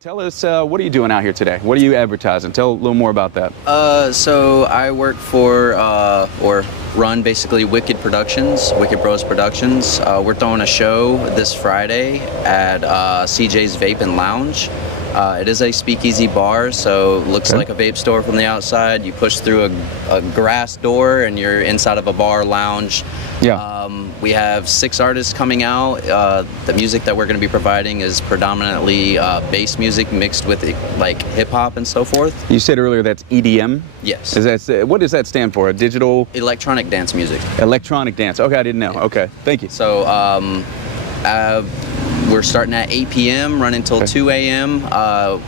Tell us, what are you doing out here today? What are you advertising? Tell a little more about that. So I work for, or run basically Wicked Bros Productions. We're throwing a show this Friday at CJ's Vape and Lounge. It is a speakeasy bar, so it looks like a vape store from the outside. You push through a grass door and you're inside of a bar lounge. Yeah. We have 6 artists coming out. The music that we're going to be providing is predominantly bass music mixed with like hip hop and so forth. You said earlier that's EDM? Yes. What does that stand for? Digital? Electronic dance music. Electronic dance. Okay, I didn't know. Okay, thank you. So we're starting at 8 p.m., running until 2 a.m.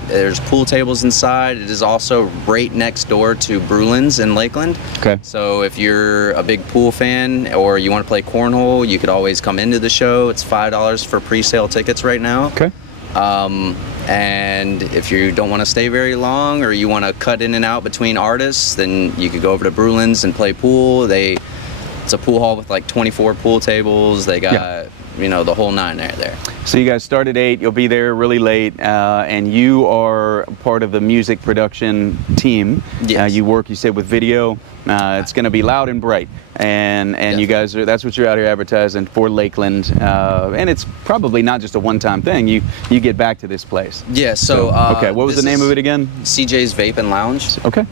There's pool tables inside. It is also right next door to Brulin's in Lakeland. Okay. So if you're a big pool fan or you want to play cornhole, you could always come into the show. It's $5 for pre-sale tickets right now. Okay. And if you don't want to stay very long or you want to cut in and out between artists, then you could go over to Brulin's and play pool. It's a pool hall with like 24 pool tables. They got, the whole 9 there. So you guys start at 8, you'll be there really late, and you are part of the music production team. Yes. You said, with video. It's going to be loud and bright, and you guys that's what you're out here advertising for Lakeland, and it's probably not just a one-time thing. You get back to this place. Yeah, so okay, what was the name of it again? CJ's Vape and Lounge. Okay.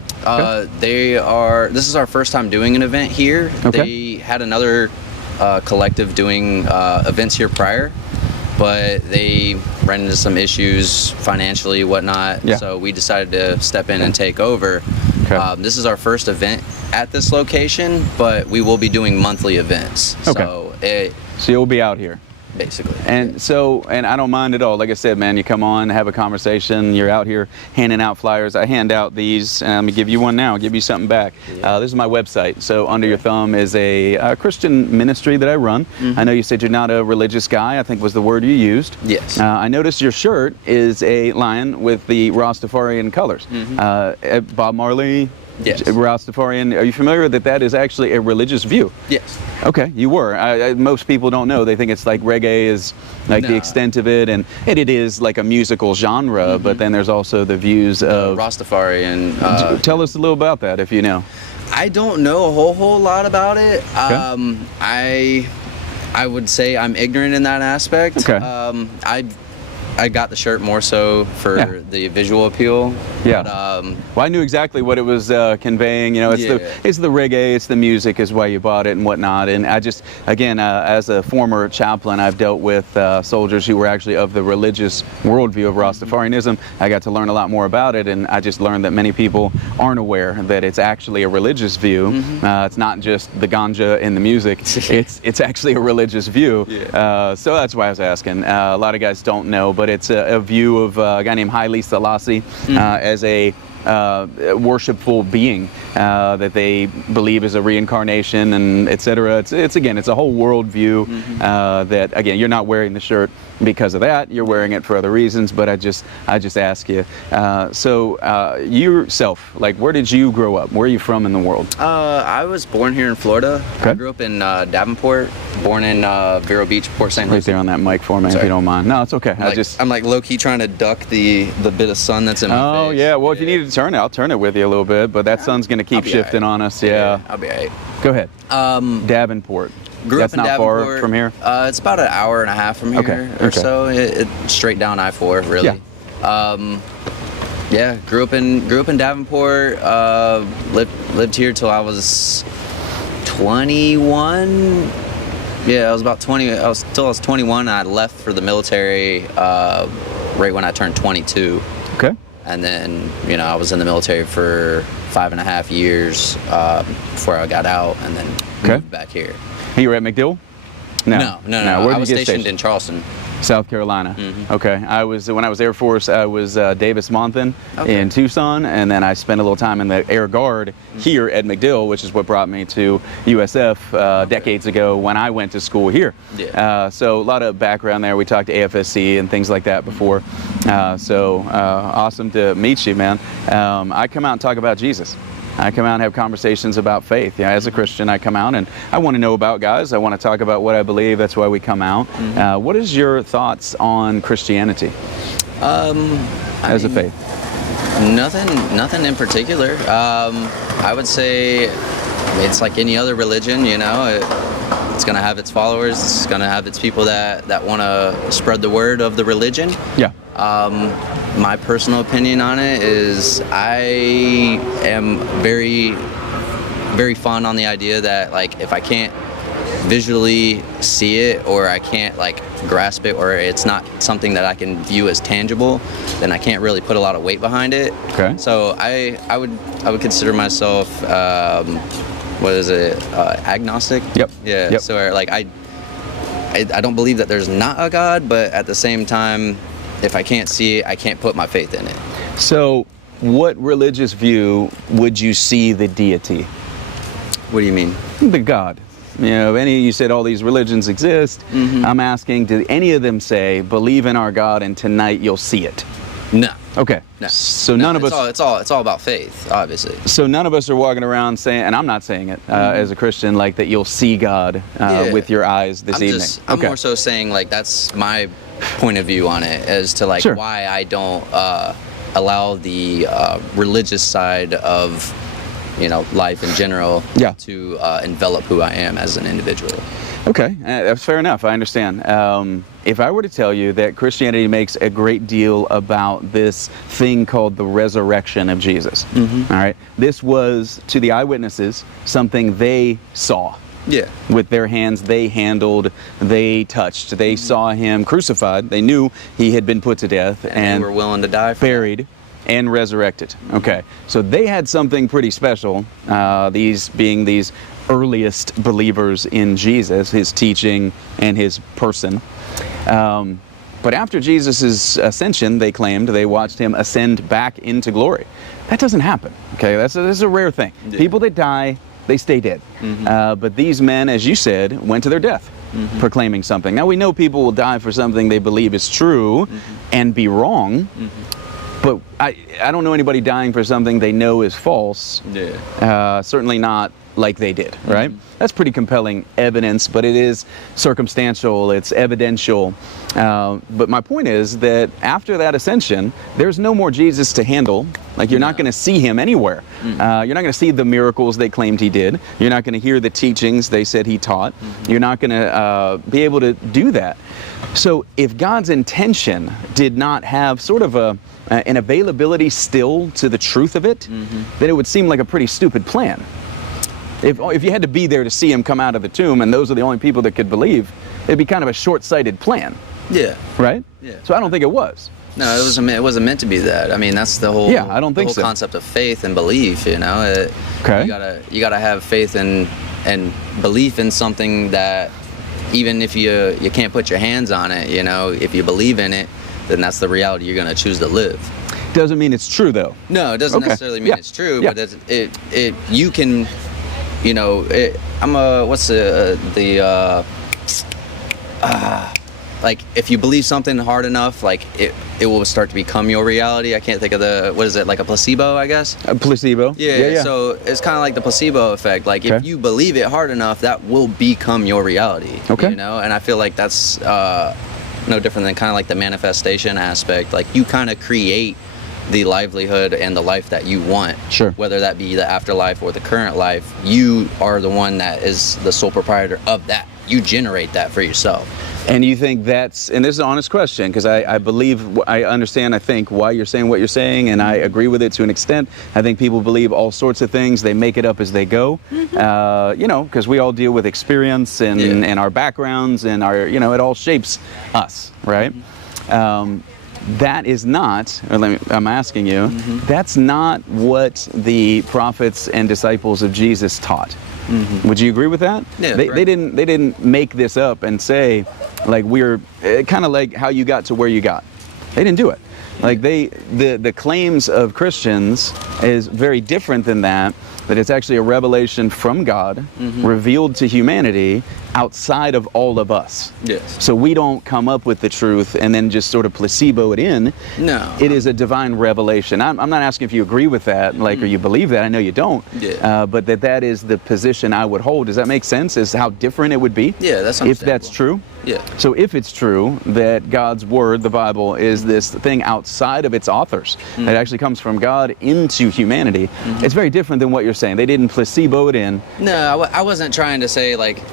This is our first time doing an event here. Okay. They had another collective doing events here prior, but they ran into some issues financially, whatnot. Yeah. So we decided to step in and take over. Okay. This is our first event at this location, but we will be doing monthly events. Okay. So you'll be out here. Basically. And I don't mind at all. Like I said, man, you come on, have a conversation. You're out here handing out flyers. I hand out these. I'm gonna give you one now. I'll give you something back. Yeah. This is my website. So under your thumb is a Christian ministry that I run. I know you said you're not a religious guy, I think was the word you used. Yes. I noticed your shirt is a lion with the Rastafarian colors. Bob Marley. Yes. Rastafarian. Are you familiar that is actually a religious view? Yes. Okay, you were. Most people don't know. They think it's like reggae is like the extent of it, and it is like a musical genre, but then there's also the views of Rastafarian. Tell us a little about that, if you know. I don't know a whole lot about it. Okay. I would say I'm ignorant in that aspect. Okay. I got the shirt more so for the visual appeal. Yeah. But, well, I knew exactly what it was conveying. It's the reggae, it's the music is why you bought it and whatnot. And I just, again, as a former chaplain, I've dealt with soldiers who were actually of the religious worldview of Rastafarianism. I got to learn a lot more about it, and I just learned that many people aren't aware that it's actually a religious view. It's not just the ganja in the music. it's actually a religious view. Yeah. So that's why I was asking. A lot of guys don't know, but it's a view of a guy named Haile Selassie as a worshipful being that they believe is a reincarnation and etc. It's a whole worldview that, again, you're not wearing the shirt because of that. You're wearing it for other reasons. But I just ask you. So yourself, like, where did you grow up? Where are you from in the world? I was born here in Florida. Okay. I grew up in Davenport. Born in Vero Beach, Port St. Lucie. Right there on that mic for me, if you don't mind. No, it's okay. I'm like low key trying to duck the bit of sun that's in my face. Oh yeah. Well, if you need to turn it, I'll turn it with you a little bit. But that sun's gonna keep shifting on us. Yeah. I'll be alright. Go ahead. Davenport. Grew That's up in not Davenport. far from here. It's about an hour and a half from here or so. It's straight down I-4, really. Yeah. Grew up in Davenport. Lived here till I was 21. Yeah, I was about 20. Till I was 21. I left for the military right when I turned 22. Okay. And then I was in the military for 5.5 years before I got out, and then moved back here. You were at MacDill? No. Where I did was you get stationed in Charleston. South Carolina. Okay. When I was Air Force, I was Davis Monthan in Tucson, and then I spent a little time in the Air Guard here at MacDill, which is what brought me to USF decades ago when I went to school here. Yeah. So a lot of background there. We talked to AFSC and things like that before. Awesome to meet you, man. I come out and talk about Jesus. I come out and have conversations about faith. As a Christian, I come out and I want to know about guys. I want to talk about what I believe. That's why we come out. What is your thoughts on Christianity? as a faith? Nothing in particular. I would say it's like any other religion, you know. It's going to have its followers. It's going to have its people that want to spread the word of the religion. Yeah. My personal opinion on it is I am very, very fond on the idea that, like, if I can't visually see it, or I can't like grasp it, or it's not something that I can view as tangible, then I can't really put a lot of weight behind it. Okay. So I would consider myself agnostic. Yep. Yeah. Yep. So like I don't believe that there's not a God, but at the same time, if I can't see it, I can't put my faith in it. So what religious view would you see the deity? What do you mean? The God. You know, you said all these religions exist. Mm-hmm. I'm asking, do any of them say, believe in our God and tonight you'll see it? No. Okay. No. So none of us. It's all about faith, obviously. So none of us are walking around saying, and I'm not saying it as a Christian, like that you'll see God with your eyes this evening. I'm more so saying, like, that's my point of view on it, as to like why I don't allow the religious side of, you know, life in general to envelop who I am as an individual. Okay, that's fair enough. I understand. If I were to tell you that Christianity makes a great deal about this thing called the resurrection of Jesus, all right, this was, to the eyewitnesses, something they saw. Yeah. With their hands, they handled, they touched, they saw him crucified. They knew he had been put to death and they were willing to die for buried. And resurrected. Okay, so they had something pretty special, these being these earliest believers in Jesus, his teaching and his person. But after Jesus' ascension, they claimed, they watched him ascend back into glory. That doesn't happen, okay? That's a rare thing. Yeah. People that die, they stay dead. But these men, as you said, went to their death. Proclaiming something. Now we know people will die for something they believe is true and be wrong. But I don't know anybody dying for something they know is false. Yeah. Certainly not like they did, right? That's pretty compelling evidence, but it is circumstantial, it's evidential. But my point is that after that ascension, there's no more Jesus to handle. Like, you're not going to see him anywhere. You're not going to see the miracles they claimed he did. You're not going to hear the teachings they said he taught. You're not going to be able to do that. So if God's intention did not have sort of an availability still to the truth of it, then it would seem like a pretty stupid plan. If you had to be there to see him come out of the tomb, and those are the only people that could believe, it'd be kind of a short-sighted plan. Yeah. Right? Yeah. So I don't think it was. No, it wasn't meant to be that. I mean, that's the whole. Yeah, I don't think so. Concept of faith and belief. You know, okay. You gotta have faith and belief in something that, even if you can't put your hands on it, you know, if you believe in it, then that's the reality you're gonna choose to live. Doesn't mean it's true, though. No, it doesn't necessarily mean it's true, but you can. You know, like, if you believe something hard enough, like it will start to become your reality. I can't think of like a placebo, I guess? A placebo? Yeah. So it's kind of like the placebo effect. Like, if you believe it hard enough, that will become your reality. Okay. You know, and I feel like that's no different than kind of like the manifestation aspect. Like, you kind of create the livelihood and the life that you want. Sure. Whether that be the afterlife or the current life, you are the one that is the sole proprietor of that. You generate that for yourself. And you think that's, and this is an honest question, because I believe, I understand, I think, why you're saying what you're saying, and I agree with it to an extent. I think people believe all sorts of things. They make it up as they go, you know, because we all deal with experience and our backgrounds and our, you know, it all shapes us, right? That is not, I'm asking you, that's not what the prophets and disciples of Jesus taught. Would you agree with that? Yeah, they didn't make this up and say, like, we're kind of like how you got to where you got. They didn't do it. Like, the claims of Christians is very different than that. That it's actually a revelation from God, revealed to humanity, outside of all of us. Yes. So we don't come up with the truth and then just sort of placebo it in. No. It is a divine revelation. I'm not asking if you agree with that, like, or you believe that. I know you don't. Yeah. But that is the position I would hold. Does that make sense? Is how different it would be? Yeah, that's if understandable. that's true. Yeah. So if it's true that God's word, the Bible, is this thing outside of its authors that actually comes from God into humanity, it's very different than what you're saying. They didn't placebo it in. No, I wasn't trying to say like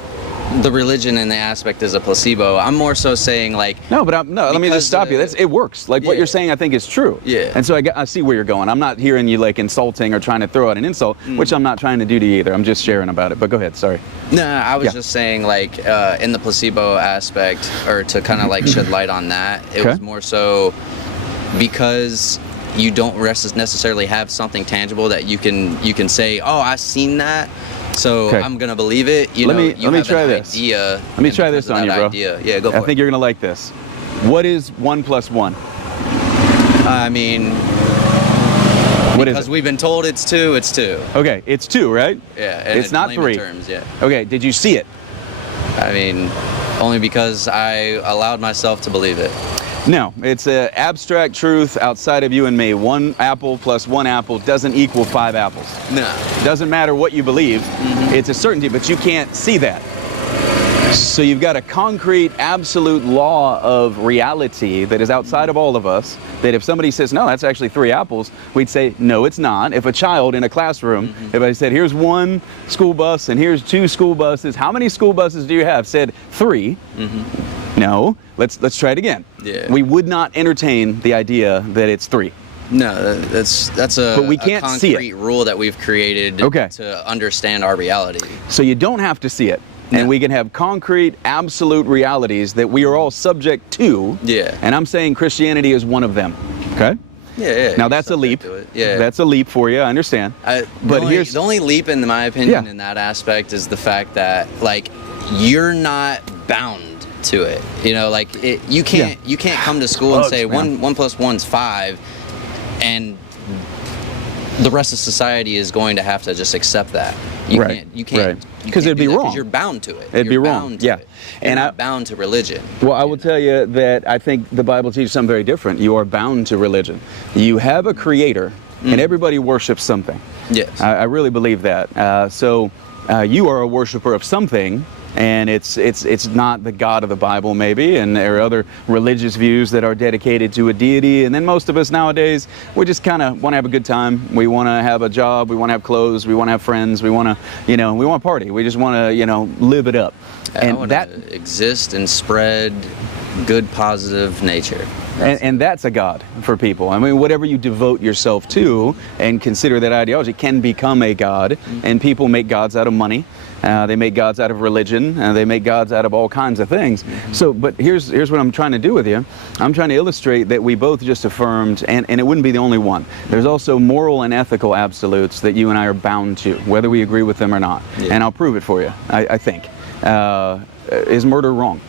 the religion in the aspect is a placebo. I'm more so saying like No, but let me just stop you. It works. Like what Yeah. you're saying, I think is true. Yeah. And so I see where you're going. I'm not hearing you like insulting or trying to throw out an insult, which I'm not trying to do to you either. I'm just sharing about it. But go ahead. Sorry. No, I was Yeah. just saying like in the placebo aspect, or to kind of like shed light on that. It Okay. was more so because you don't necessarily have something tangible that you can say, oh, I seen that, so Okay. I'm gonna believe it. You Let know, me- you let me have try an this. idea. Let me and try this because of on you, that bro. idea- Yeah, go for I think you're gonna like this. What is 1 + 1? I mean, What is because it? we've been told it's two. It's two. Okay, it's 2, right? Yeah, and It's not layman 3. Terms, yeah. Okay, did you see it? I mean, only because I allowed myself to believe it. No, it's an abstract truth outside of you and me. 1 apple + 1 apple doesn't equal 5 apples. No. Doesn't matter what you believe, it's a certainty, but you can't see that. So you've got a concrete, absolute law of reality that is outside of all of us, that if somebody says, no, that's actually 3 apples, we'd say, no, it's not. If a child in a classroom, if I said, here's 1 school bus and here's 2 school buses, how many school buses do you have? Said 3. No, let's try it again. Yeah. We would not entertain the idea that it's 3. No, that's a, But we a can't see it. concrete rule that we've created Okay. to understand our reality. So you don't have to see it. And No. we can have concrete, absolute realities that we are all subject to. Yeah. And I'm saying Christianity is one of them. Okay? Yeah, yeah. Now you're that's a subject leap. to it. Yeah. That's a leap for you, I understand. But here's the only leap, in my opinion, Yeah. in that aspect is the fact that like you're not bound to it. You know, like you can't come to school and Bugs, say man. 1 + 1 is 5, and the rest of society is going to have to just accept that. You Right, can't. You can't. right. you 'Cause can't it'd be do that wrong. You're bound to it. It'd be You're wrong, bound to yeah. it. You're And not bound to religion. Well, I will tell you that I think the Bible teaches something very different. You are bound to religion. You have a creator, and everybody worships something. Yes. I really believe that. So you are a worshiper of something, and it's not the God of the Bible maybe, and there are other religious views that are dedicated to a deity, and then most of us nowadays, we just kind of want to have a good time. We want to have a job, we want to have clothes, we want to have friends, we want to, we want to party. We just want to, live it up. I And want that to exist and spread good, positive nature. and that's a God for people. I mean, whatever you devote yourself to and consider that ideology can become a God, and people make gods out of money. They make gods out of religion. They make gods out of all kinds of things. So, but here's what I'm trying to do with you. I'm trying to illustrate that we both just affirmed, and it wouldn't be the only one. There's also moral and ethical absolutes that you and I are bound to, whether we agree with them or not. Yeah. And I'll prove it for you, I think. Is murder wrong?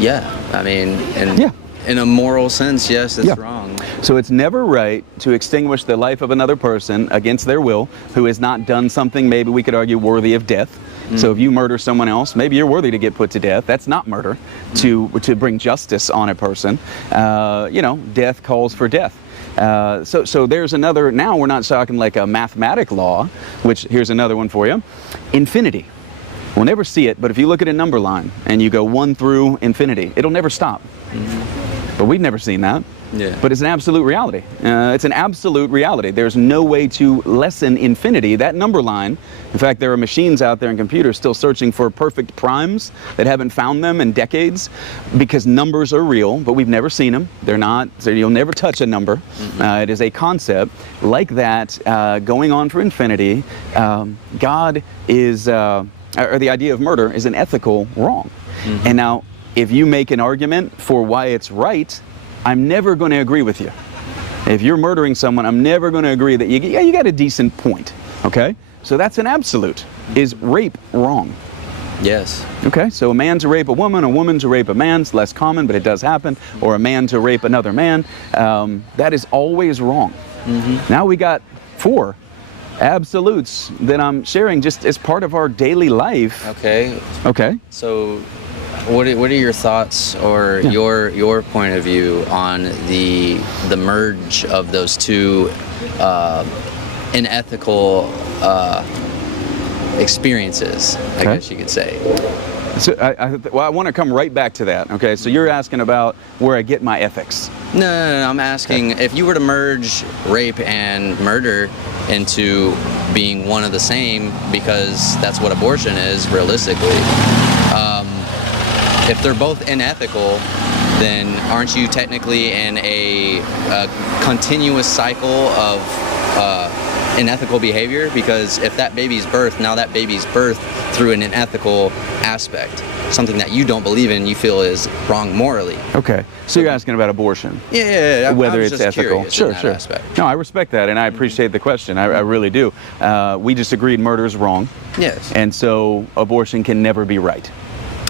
Yeah, I mean, Yeah. in a moral sense, yes, it's Yeah. wrong. So it's never right to extinguish the life of another person against their will who has not done something, maybe we could argue, worthy of death. So if you murder someone else, maybe you're worthy to get put to death. That's not murder. To bring justice on a person, death calls for death. So there's another, now we're not talking like a mathematic law, which here's another one for you. Infinity. We'll never see it, but if you look at a number line and you go 1 through infinity, it'll never stop. But we've never seen that. Yeah. But it's an absolute reality. It's an absolute reality. There's no way to lessen infinity. That number line, in fact, there are machines out there and computers still searching for perfect primes that haven't found them in decades, because numbers are real, but we've never seen them. They're not, so you'll never touch a number. It is a concept like that going on for infinity. God is, or the idea of murder is an ethical wrong. And now, if you make an argument for why it's right, I'm never going to agree with you. If you're murdering someone, I'm never going to agree that you got a decent point. Okay? So that's an absolute. Is rape wrong? Yes. Okay, so a man to rape a woman to rape a man, it's less common, but it does happen. Or a man to rape another man, that is always wrong. Now we got 4 absolutes that I'm sharing just as part of our daily life. Okay. Okay. So, what are your thoughts or your point of view on the merge of those two unethical experiences? I guess you could say. So I want to come right back to that. Okay. So you're asking about where I get my ethics. No, I'm asking if you were to merge rape and murder into being one of the same, because that's what abortion is realistically. If they're both unethical, then aren't you technically in a continuous cycle of unethical behavior? Because if that baby's birthed, now that baby's birthed through an unethical aspect, something that you don't believe in, you feel is wrong morally. Okay, so you're asking about abortion. Yeah. Whether I was it's just ethical. Sure. Aspect. No, I respect that, and I appreciate the question. I really do. We just agreed murder is wrong. Yes. And so abortion can never be right.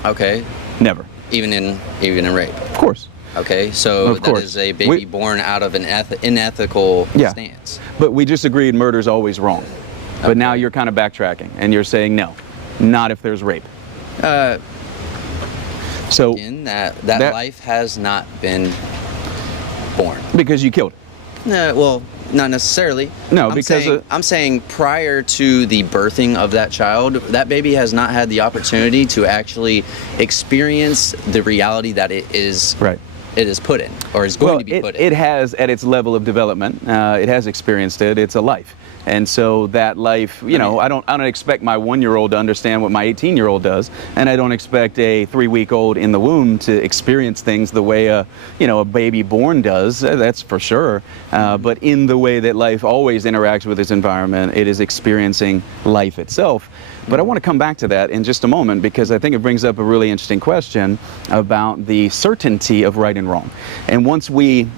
Okay. Never. Even in rape. Of course. Okay, so that is a baby born out of an unethical stance. But we just agreed murder's always wrong. But now you're kind of backtracking, and you're saying no, not if there's rape. So in that life has not been born. Because you killed it. Well, not necessarily. No, because I'm saying prior to the birthing of that child, that baby has not had the opportunity to actually experience the reality that it is. Right. It is put in, or is going to be put in. It has, at its level of development, it has experienced it. It's a life, and so that life, I don't expect my 1-year-old to understand what my 18-year-old does, and I don't expect a 3-week-old in the womb to experience things the way a baby born does. That's for sure. But in the way that life always interacts with its environment, it is experiencing life itself. But I want to come back to that in just a moment, because I think it brings up a really interesting question about the certainty of right and wrong. And once we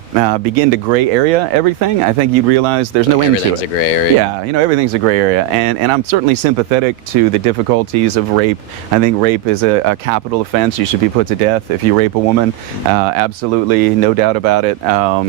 begin to gray area everything, I think you'd realize there's no end to it. Everything's a gray area. Yeah, everything's a gray area. And I'm certainly sympathetic to the difficulties of rape. I think rape is a capital offense. You should be put to death if you rape a woman. Absolutely, no doubt about it.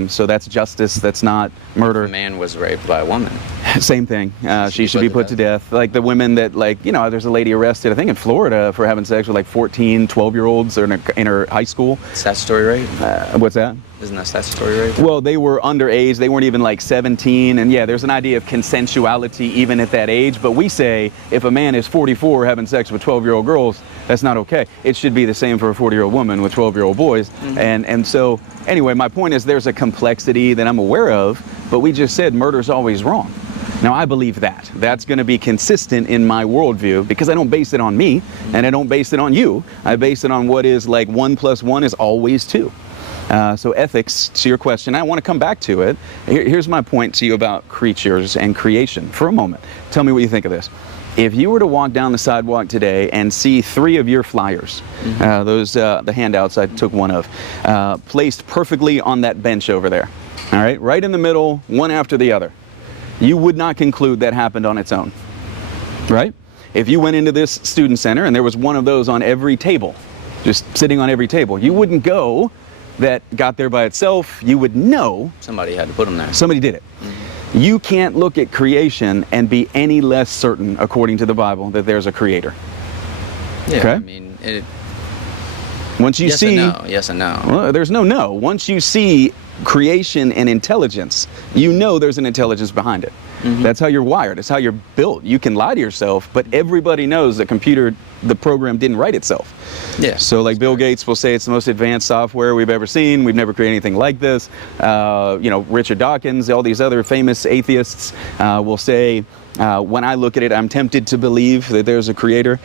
So that's justice. That's not murder. If a man was raped by a woman. Same thing. She should be put to death. Like the women that, there's a lady arrested, I think in Florida, for having sex with like 14, 12-year-olds in her high school. Statutory rape? What's that? Isn't that statutory rape? Well, they were underage. They weren't even like 17. And yeah, there's an idea of consensuality even at that age. But we say if a man is 44 having sex with 12-year-old girls, that's not okay. It should be the same for a 40-year-old woman with 12-year-old boys. Mm-hmm. And so anyway, my point is there's a complexity that I'm aware of, but we just said murder's always wrong. Now, I believe that. That's going to be consistent in my worldview, because I don't base it on me, and I don't base it on you. I base it on what is like 1 + 1 is always 2. So ethics, to your question, I want to come back to it. Here's my point to you about creatures and creation for a moment. Tell me what you think of this. If you were to walk down the sidewalk today and see 3 of your flyers, the handouts I took one of, placed perfectly on that bench over there, all right in the middle, one after the other, you would not conclude that happened on its own, right? If you went into this student center and there was one of those on every table, just sitting on every table, you wouldn't go that got there by itself. You would know somebody had to put them there. Somebody did it. Mm-hmm. You can't look at creation and be any less certain, according to the Bible, that there's a creator. Yeah, okay? I mean, once you see, yes and no. Well, there's no. Once you see creation and intelligence, you know there's an intelligence behind it. Mm-hmm. That's how you're wired. It's how you're built. You can lie to yourself, but everybody knows the program didn't write itself. Yeah. So like Bill Gates will say it's the most advanced software we've ever seen. We've never created anything like this. Richard Dawkins, all these other famous atheists will say, when I look at it, I'm tempted to believe that there's a creator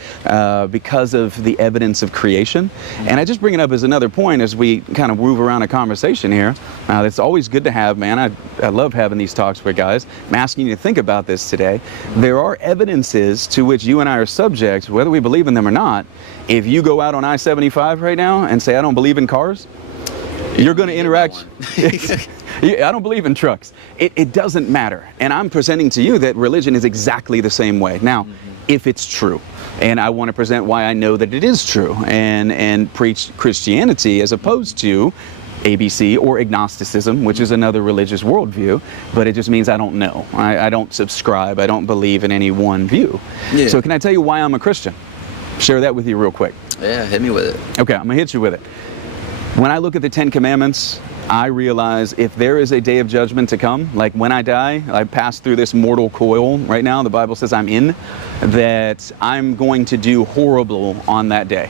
because of the evidence of creation. And I just bring it up as another point as we kind of move around a conversation here. That's always good to have, man. I love having these talks with guys. I'm asking you to think about this today. There are evidences to which you and I are subject, whether we believe in them or not. If you go out on I-75 right now and say, I don't believe in cars, you're going to interact. I don't believe in trucks. It doesn't matter. And I'm presenting to you that religion is exactly the same way. Now, if it's true, and I want to present why I know that it is true, and preach Christianity as opposed to ABC, or agnosticism, which is another religious worldview, but it just means I don't know. I don't subscribe. I don't believe in any one view. Yeah. So can I tell you why I'm a Christian? Share that with you real quick. Yeah, hit me with it. Okay, I'm gonna hit you with it. When I look at the 10 Commandments, I realize if there is a day of judgment to come, like when I die, I pass through this mortal coil right now, the Bible says I'm in, that I'm going to do horrible on that day.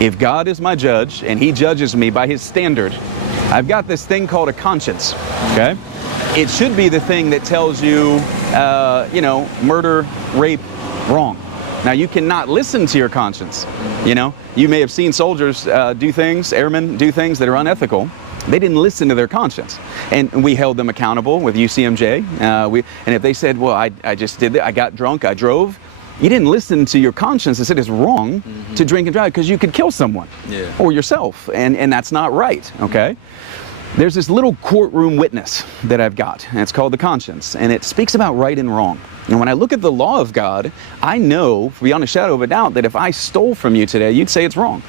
If God is my judge and he judges me by his standard, I've got this thing called a conscience, okay? It should be the thing that tells you, murder, rape, wrong. Now, you cannot listen to your conscience. You may have seen soldiers do things, airmen do things that are unethical. They didn't listen to their conscience. And we held them accountable with UCMJ. And if they said, well, I just did that, I got drunk, I drove, you didn't listen to your conscience and said it's wrong to drink and drive because you could kill someone or yourself. And that's not right, okay? There's this little courtroom witness that I've got, and it's called the conscience, and it speaks about right and wrong. And when I look at the law of God, I know beyond a shadow of a doubt that if I stole from you today, you'd say it's wrong.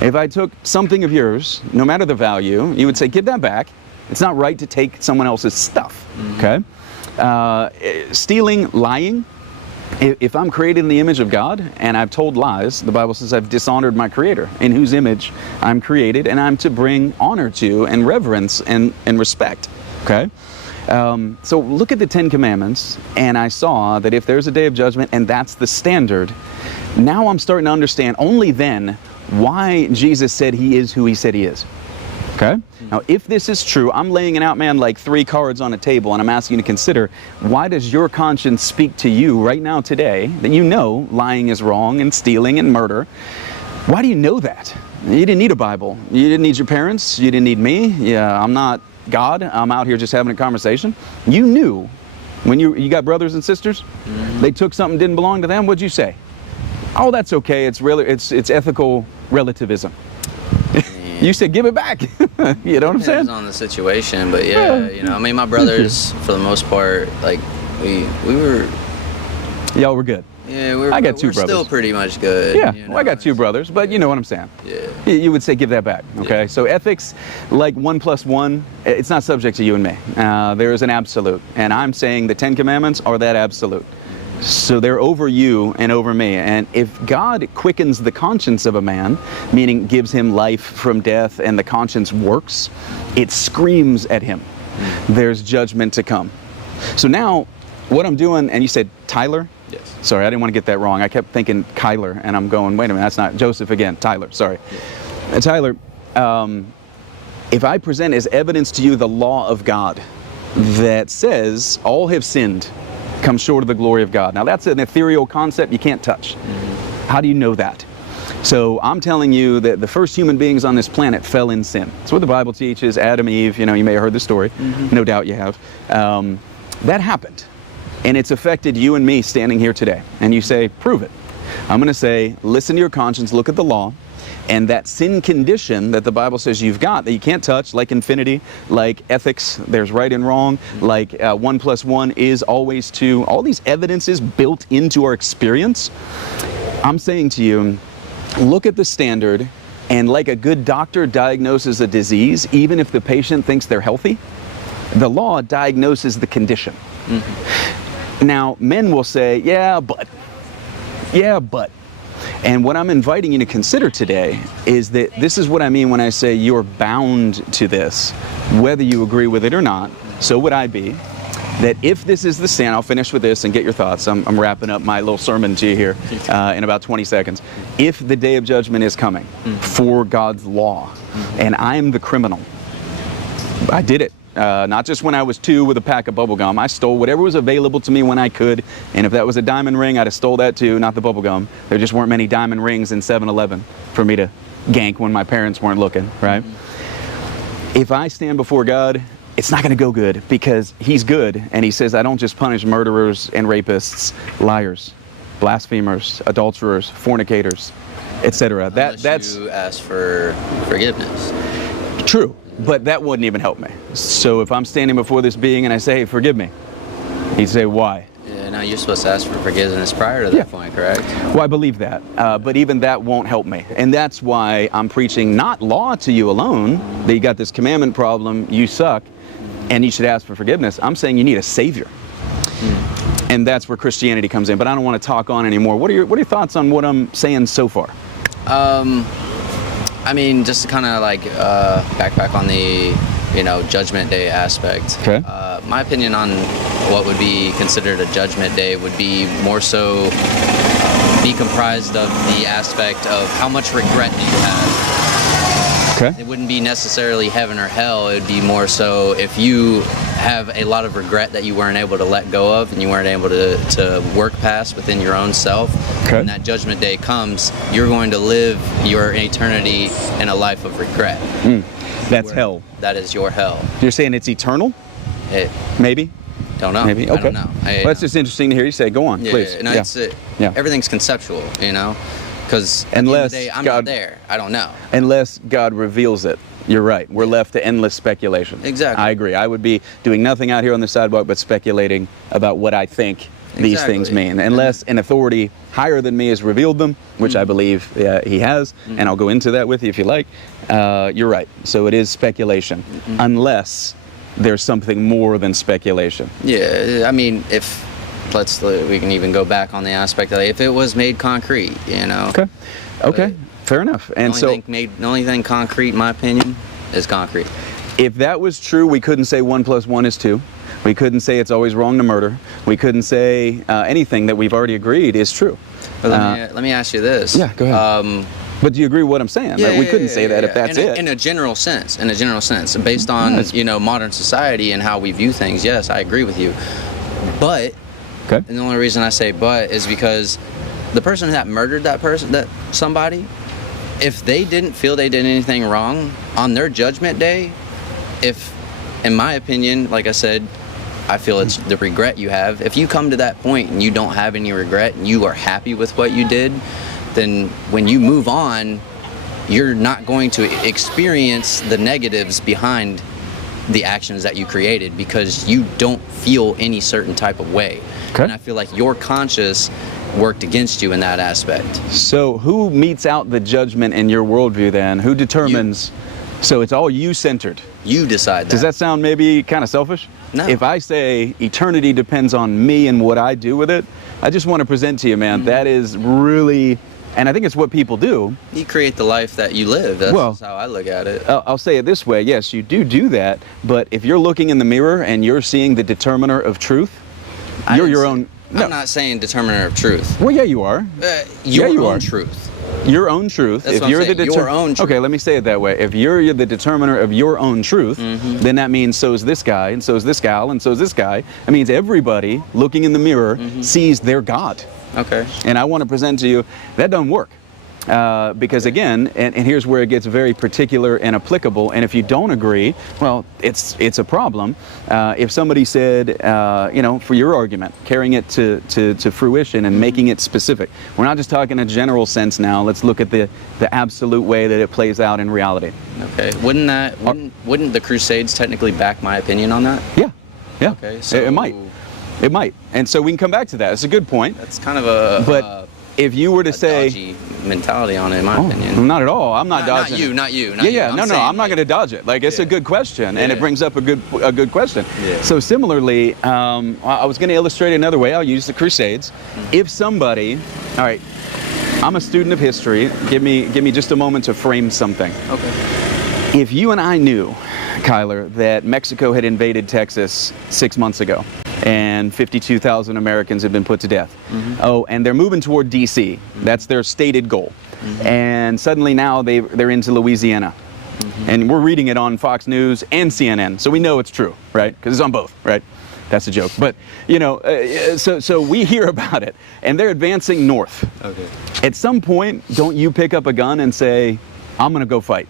If I took something of yours, no matter the value, you would say, give that back. It's not right to take someone else's stuff, okay? Stealing, lying. If I'm created in the image of God and I've told lies, the Bible says I've dishonored my Creator, in whose image I'm created, and I'm to bring honor to and reverence and respect, okay? So look at the 10 Commandments, and I saw that if there's a day of judgment and that's the standard, now I'm starting to understand only then why Jesus said he is who he said he is. Okay? Now, if this is true, I'm laying it out, man, like 3 cards on a table, and I'm asking you to consider, why does your conscience speak to you right now today that you know lying is wrong and stealing and murder? Why do you know that? You didn't need a Bible. You didn't need your parents. You didn't need me. Yeah, I'm not God. I'm out here just having a conversation. You knew when you got brothers and sisters, they took something that didn't belong to them. What'd you say? Oh, that's okay. It's ethical relativism. You said give it back. You know what I'm saying? Depends on the situation, but yeah, my brothers, for the most part, like we were. Y'all were good. Yeah, I got 2 brothers. Still pretty much good. Yeah, well, I got 2 brothers, but you know what I'm saying. Yeah. You would say give that back, okay? Yeah. So ethics, like 1 + 1, it's not subject to you and me. There is an absolute, and I'm saying the 10 Commandments are that absolute. So they're over you and over me. And if God quickens the conscience of a man, meaning gives him life from death, and the conscience works, it screams at him. There's judgment to come. So now, what I'm doing, and you said Tyler? Yes. Sorry, I didn't want to get that wrong. I kept thinking Kyler, and I'm going, wait a minute, that's not Joseph again. Tyler, sorry. Yeah. Tyler, if I present as evidence to you the law of God that says all have sinned, come short of the glory of God. Now that's an ethereal concept you can't touch. How do you know that? So I'm telling you that the first human beings on this planet fell in sin. That's what the Bible teaches. Adam, Eve, you may have heard the story. No doubt you have. That happened. And it's affected you and me standing here today. And you say, prove it. I'm going to say, listen to your conscience, look at the law, and that sin condition that the Bible says you've got that you can't touch, like infinity, like ethics, there's right and wrong, like 1 + 1 is always 2, all these evidences built into our experience. I'm saying to you, look at the standard, and like a good doctor diagnoses a disease, even if the patient thinks they're healthy, the law diagnoses the condition. Now, men will say, yeah, but. And what I'm inviting you to consider today is that this is what I mean when I say you're bound to this, whether you agree with it or not. So would I be. That if this is the stand, I'll finish with this and get your thoughts. I'm wrapping up my little sermon to you here in about 20 seconds. If the day of judgment is coming for God's law, and I'm the criminal, I did it. Not just when I was 2 with a pack of bubble gum. I stole whatever was available to me when I could, and if that was a diamond ring, I'd have stole that too, not the bubble gum. There just weren't many diamond rings in 7-Eleven for me to gank when my parents weren't looking, right? If I stand before God, it's not going to go good, because he's good, and he says, I don't just punish murderers and rapists, liars, blasphemers, adulterers, fornicators, etc. That's you ask for forgiveness. True. But that wouldn't even help me. So if I'm standing before this being and I say, hey, forgive me, he'd say, why? Yeah, now you're supposed to ask for forgiveness prior to that point, correct? Well, I believe that, but even that won't help me. And that's why I'm preaching not law to you alone, that you got this commandment problem, you suck, and you should ask for forgiveness. I'm saying you need a savior. And that's where Christianity comes in. But I don't want to talk on anymore. What are your thoughts on what I'm saying so far? I mean, just to kind of like backpack on the, Judgment Day aspect. Okay. My opinion on what would be considered a Judgment Day would be more so be comprised of the aspect of how much regret do you have. Okay. It wouldn't be necessarily heaven or hell. It would be more so if you have a lot of regret that you weren't able to let go of and you weren't able to work past within your own self. Okay. When that Judgment Day comes, you're going to live your eternity in a life of regret. That's hell. That is your hell. You're saying it's eternal? Maybe? Don't know. Maybe? Okay. I don't know. Well, that's just interesting to hear you say. Go on, please. No, it's everything's conceptual, because at the end of the day, I'm not there. I don't know. Unless God reveals it. You're right. We're left to endless speculation. Exactly. I agree. I would be doing nothing out here on the sidewalk but speculating about what I think these things mean. Unless an authority higher than me has revealed them, which I believe he has, and I'll go into that with you if you like. You're right. So it is speculation. Unless there's something more than speculation. Yeah, I mean, we can even go back on the aspect of if it was made concrete, Okay. Fair enough. And the only thing concrete, in my opinion, is concrete. If that was true, we couldn't say 1 + 1 is 2. We couldn't say it's always wrong to murder. We couldn't say anything that we've already agreed is true. But let me ask you this. Yeah, go ahead. But do you agree with what I'm saying? We couldn't say that if that's it. In a general sense, based on modern society and how we view things, yes, I agree with you. But, and the only reason I say but is because the person that murdered somebody, if they didn't feel they did anything wrong on their Judgment Day, in my opinion, like I said, I feel it's the regret you have. If you come to that point and you don't have any regret and you are happy with what you did, then when you move on, you're not going to experience the negatives behind the actions that you created because you don't feel any certain type of way. And I feel like your conscience worked against you in that aspect. So who meets out the judgment in your worldview then? Who determines? So it's all you-centered. You decide that. Does that sound maybe kind of selfish? No. If I say eternity depends on me and what I do with it, I just want to present to you, man, that is really, and I think it's what people do. You create the life that you live. That's how I look at it. I'll say it this way. Yes, you do that, but if you're looking in the mirror and you're seeing the determiner of truth, you're your own. No. I'm not saying determiner of truth. Well, yeah, you are. Your own truth. Your own truth. That's what I'm saying. Your own truth. Okay, let me say it that way. If you're the determiner of your own truth, then that means so is this guy, and so is this gal, and so is this guy. It means everybody looking in the mirror sees their God. Okay. And I want to present to you, that doesn't work. Because again, and here's where it gets very particular and applicable, and if you don't agree, well, it's a problem. If somebody said, for your argument, carrying it to fruition and making it specific. We're not just talking a general sense now, let's look at the absolute way that it plays out in reality. Okay, wouldn't the Crusades technically back my opinion on that? Yeah. Okay, so it might. And so we can come back to that. It's a good point. That's kind of a... if you were to say dodgy mentality on it, in my opinion. Not at all. I'm not dodging. Not you. I'm not going to dodge it. Like, it's a good question, and it brings up a good question. Yeah. So similarly, I was going to illustrate another way. I'll use the Crusades. If somebody, all right, I'm a student of history. Give me just a moment to frame something. Okay. If you and I knew, Kyler, that Mexico had invaded Texas 6 months ago, and 52,000 Americans have been put to death. Oh, and they're moving toward D.C. That's their stated goal. And suddenly now they're into Louisiana. And we're reading it on Fox News and CNN, so we know it's true, right? Because it's on both, right? That's a joke. But, so we hear about it, and they're advancing north. Okay. At some point, don't you pick up a gun and say, I'm going to go fight?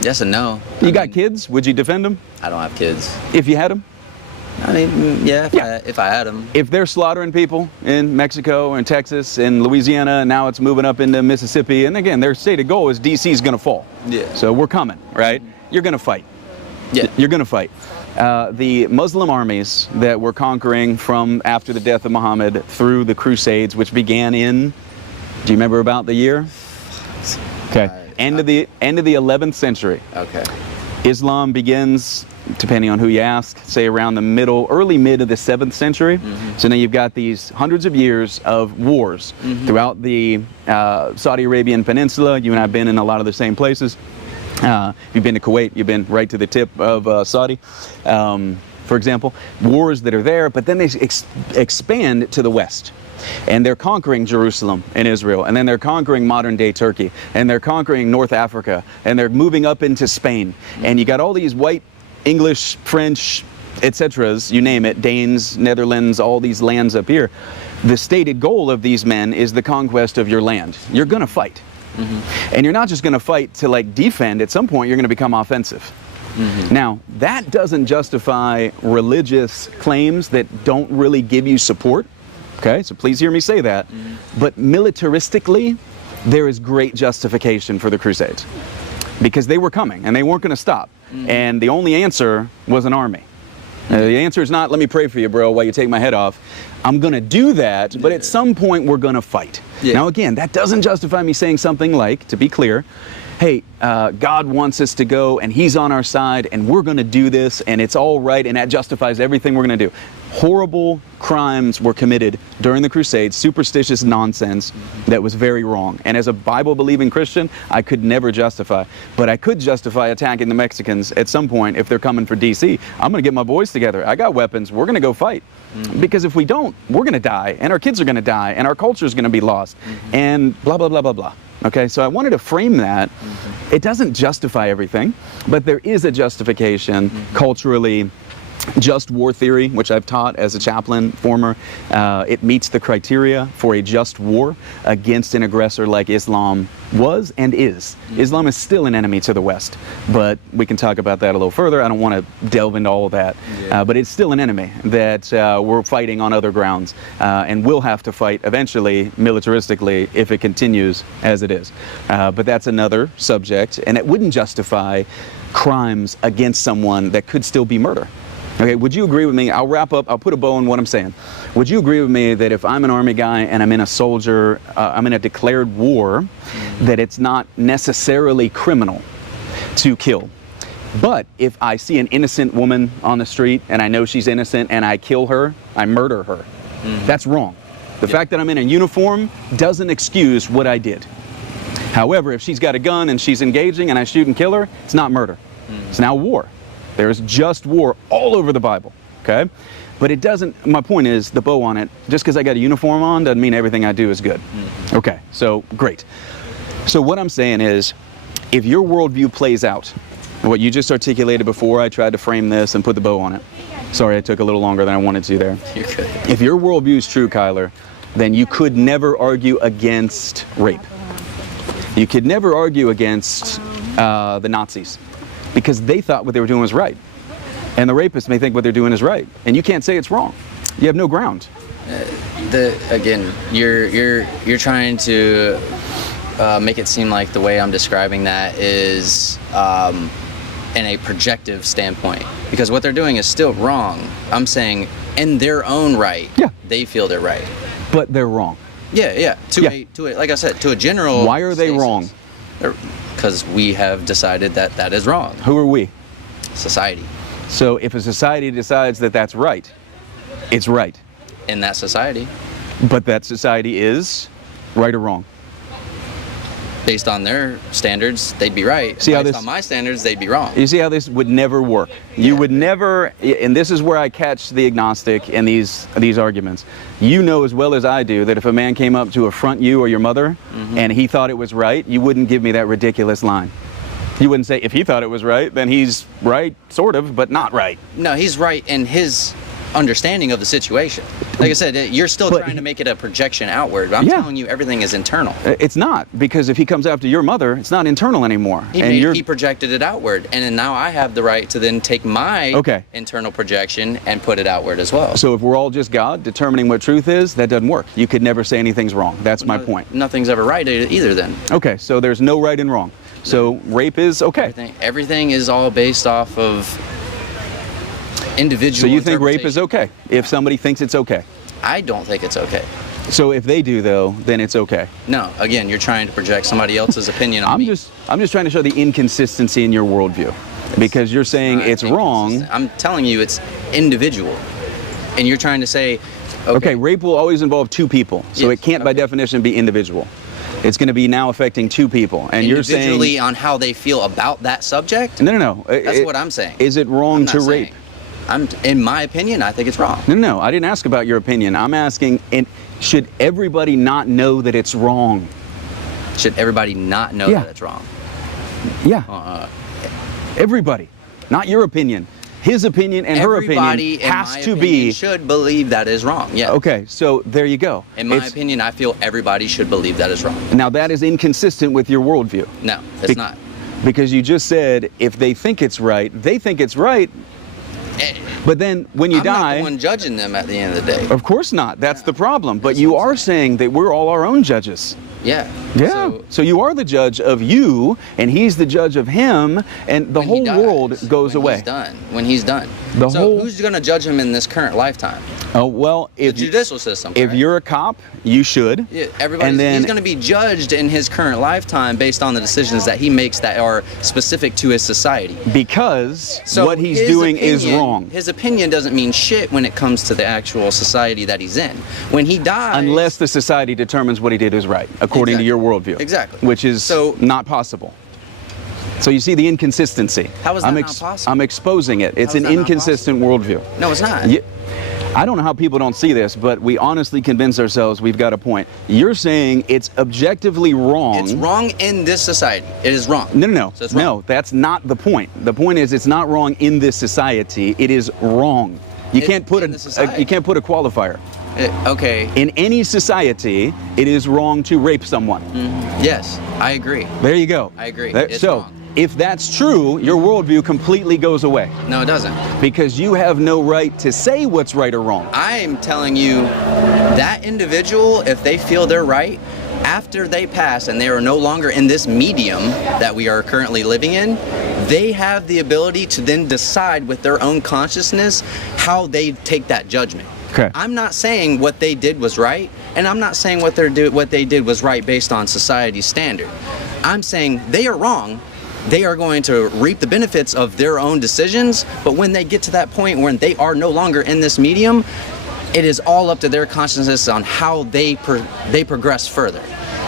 Yes and no. You got kids? Would you defend them? I don't have kids. If you had them? I mean, if I had them. If they're slaughtering people in Mexico and Texas and Louisiana, and now it's moving up into Mississippi, and again, their stated goal is DC's going to fall. Yeah. So we're coming, right? You're going to fight. Yeah. You're going to fight. the Muslim armies that were conquering from after the death of Muhammad through the Crusades, which began in, do you remember about the year? Okay, end of the 11th century. Okay. Islam begins, depending on who you ask, say around the early mid of the 7th century. So now you've got these hundreds of years of wars throughout the Saudi Arabian Peninsula. You and I have been in a lot of the same places. If you've been to Kuwait, you've been right to the tip of Saudi, for example. Wars that are there, but then they expand to the west. And they're conquering Jerusalem and Israel, and then they're conquering modern-day Turkey, and they're conquering North Africa, and they're moving up into Spain. And you got all these white, English, French, etc., you name it, Danes, Netherlands, all these lands up here. The stated goal of these men is the conquest of your land. You're going to fight. And you're not just going to fight to like defend. At some point, you're going to become offensive. Now, that doesn't justify religious claims that don't really give you support. Okay, so please hear me say that. But militaristically, there is great justification for the Crusades because they were coming and they weren't going to stop. And the only answer was an army. The answer is not, let me pray for you, bro, while you take my head off. I'm going to do that, but at some point we're going to fight. Now, again, that doesn't justify me saying something like, to be clear, hey, God wants us to go and he's on our side and we're going to do this and it's all right and that justifies everything we're going to do. Horrible crimes were committed during the Crusades, superstitious nonsense that was very wrong. And as a Bible-believing Christian, I could never justify. But I could justify attacking the Mexicans at some point if they're coming for D.C. I'm going to get my boys together. I got weapons. We're going to go fight. Because if we don't, we're going to die and our kids are going to die and our culture is going to be lost and blah, blah, blah, blah, blah. Okay, so I wanted to frame that. It doesn't justify everything, but there is a justification culturally. Just war theory, which I've taught as a chaplain, former, it meets the criteria for a just war against an aggressor like Islam was and is. Islam is still an enemy to the West, but we can talk about that a little further. I don't want to delve into all of that, but it's still an enemy that we're fighting on other grounds and will have to fight eventually militaristically if it continues as it is. But that's another subject, and it wouldn't justify crimes against someone that could still be murder. Okay, would you agree with me? I'll wrap up, I'll put a bow on what I'm saying. Would you agree with me that if I'm an army guy and I'm in a declared war, that it's not necessarily criminal to kill? But if I see an innocent woman on the street and I know she's innocent and I kill her, I murder her. That's wrong. The fact that I'm in a uniform doesn't excuse what I did. However, if she's got a gun and she's engaging and I shoot and kill her, it's not murder. It's now war. There's just war all over the Bible, okay? But it doesn't, my point is, the bow on it, just because I got a uniform on doesn't mean everything I do is good. Okay, so great. So what I'm saying is, if your worldview plays out, what you just articulated before I tried to frame this and put the bow on it. Sorry, I took a little longer than I wanted to there. You're good. If your worldview is true, Kyler, then you could never argue against rape. You could never argue against the Nazis. Because they thought what they were doing was right. And the rapists may think what they're doing is right. And you can't say it's wrong. You have no ground. Again, you're trying to make it seem like the way I'm describing that is in a projective standpoint. Because what they're doing is still wrong. I'm saying in their own right, they feel they're right. But they're wrong. Yeah. Like I said, to a general. Why are they wrong? Because we have decided that that is wrong. Who are we? Society. So if a society decides that that's right, it's right. In that society. But that society is right or wrong? Based on their standards, they'd be right. See how Based on my standards, they'd be wrong. You see how this would never work? You would never, and this is where I catch the agnostic in these arguments. You know as well as I do that if a man came up to affront you or your mother and he thought it was right, you wouldn't give me that ridiculous line. You wouldn't say, if he thought it was right, then he's right, sort of, but not right. No, he's right in his understanding of the situation. Like I said, you're still trying to make it a projection outward. But I'm telling you, everything is internal. It's not, because if he comes after your mother, it's not internal anymore. He projected it outward, and then now I have the right to then take my internal projection and put it outward as well. So if we're all just God determining what truth is, that doesn't work. You could never say anything's wrong. That's my point. Nothing's ever right either then. Okay, so there's no right and wrong. So rape is okay. Everything is all based off of individual. So you think rape is interpretation. okay if somebody thinks it's okay? I don't think it's okay. So if they do though, then it's okay. No, again, you're trying to project somebody else's opinion on I'm me. just trying to show the inconsistency in your worldview, because you're saying Not it's wrong. inconsistent. I'm telling you it's individual. And you're trying to say, Okay, rape will always involve two people, so Yes, it can't by okay. definition be individual. It's going to be now affecting two people, and you're saying individually on how they feel about that subject. no. That's what I'm saying. Is it wrong I'm not to saying. rape? In my opinion, I think it's wrong. No. I didn't ask about your opinion. I'm asking, should everybody not know that it's wrong? Should everybody not know Yeah. that it's wrong? Yeah. Everybody, not your opinion. His opinion and her Everybody, opinion in has my to opinion, be. should believe that is wrong. Yeah. Okay, so there you go. In my It's- opinion, I feel everybody should believe that is wrong. Now that is inconsistent with your worldview. No, it's not. Because you just said if they think it's right, they think it's right. But then when you I'm not die, the one judging them at the end of the day. of course not. That's the problem. But That's you what I'm are saying that we're all our own judges. Yeah. Yeah. So you are the judge of you, and he's the judge of him, and the when he whole dies, world goes when away. He's done. When he's done. The so whole- who's going to judge him in this current lifetime? Oh well, The if judicial system. if correct? you're a cop, you should. Yeah, everybody's, and then he's going to be judged in his current lifetime based on the decisions that he makes that are specific to his society. because So what he's his doing is opinion- wrong. His opinion doesn't mean shit when it comes to the actual society that he's in. When he dies, Unless the society determines what he did is right, according to your worldview. Exactly. Which is So- not possible. So you see the inconsistency. How is that not possible? I'm exposing it. It's How is an that not inconsistent worldview. no, it's not. I don't know how people don't see this, but we honestly convince ourselves we've got a point. You're saying it's objectively wrong. It's wrong in this society. It is wrong. No. So it's wrong. No, that's not the point. The point is it's not wrong in this society. It is wrong. You can't put in the society. you can't put a qualifier. Okay. In any society, it is wrong to rape someone. Yes, I agree. There you go. I agree. There- It's so, wrong. if that's true, your worldview completely goes away No, it doesn't. because you have no right to say what's right or wrong. I am telling you that individual, if they feel they're right, after they pass and they are no longer in this medium that we are currently living in, they have the ability to then decide with their own consciousness how they take that judgment. Okay. I'm not saying what they did was right, and I'm not saying what they did was right based on society's standard. I'm saying they are wrong. They are going to reap the benefits of their own decisions, but when they get to that point when they are no longer in this medium, it is all up to their consciousness on how they progress further.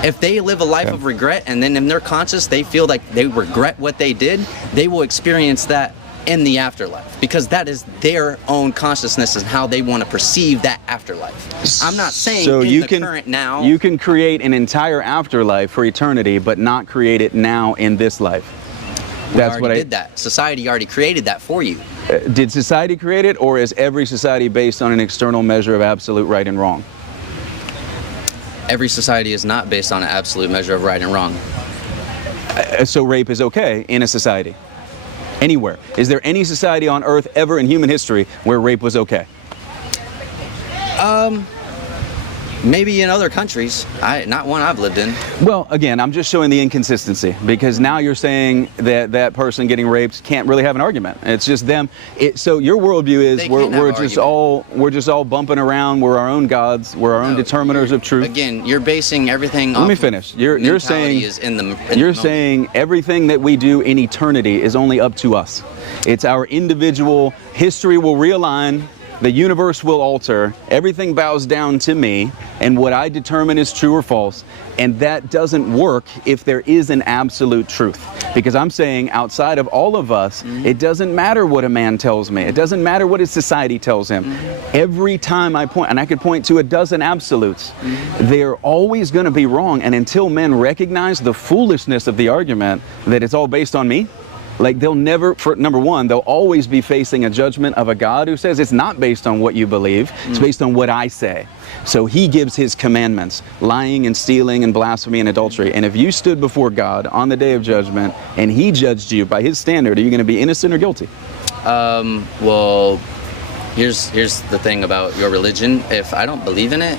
If they live a life of regret and then in their conscious they feel like they regret what they did, they will experience that in the afterlife because that is their own consciousness and how they want to perceive that afterlife. I'm not saying So in you the can current now. you can create an entire afterlife for eternity, but not create it now in this life. That's already what I did that. Society already created that for you. Did society create it, or is every society based on an external measure of absolute right and wrong? Every society is not based on an absolute measure of right and wrong. So rape is okay in a society. Anywhere. Is there any society on earth ever in human history where rape was okay? Maybe in other countries, not one I've lived in. Well, again, I'm just showing the inconsistency because now you're saying that that person getting raped can't really have an argument. It's just them. So your worldview is They can have we're an just argument. we're just all bumping around. We're our own gods. We're our own No, determiners of truth. Again, you're basing everything. Let me off of finish. You're mentality saying is in the you're moment. saying everything that we do in eternity is only up to us. It's our individual history will realign. The universe will alter, everything bows down to me, and what I determine is true or false, and that doesn't work if there is an absolute truth. Because I'm saying outside of all of us, it doesn't matter what a man tells me, it doesn't matter what his society tells him. Every time I point, and I could point to a dozen absolutes, they're always going to be wrong, and until men recognize the foolishness of the argument that it's all based on me, like they'll never, for number one, they'll always be facing a judgment of a God who says it's not based on what you believe, it's based on what I say. So he gives his commandments, lying and stealing and blasphemy and adultery. And if you stood before God on the day of judgment and he judged you by his standard, are you going to be innocent or guilty? Well, here's the thing about your religion. If I don't believe in it,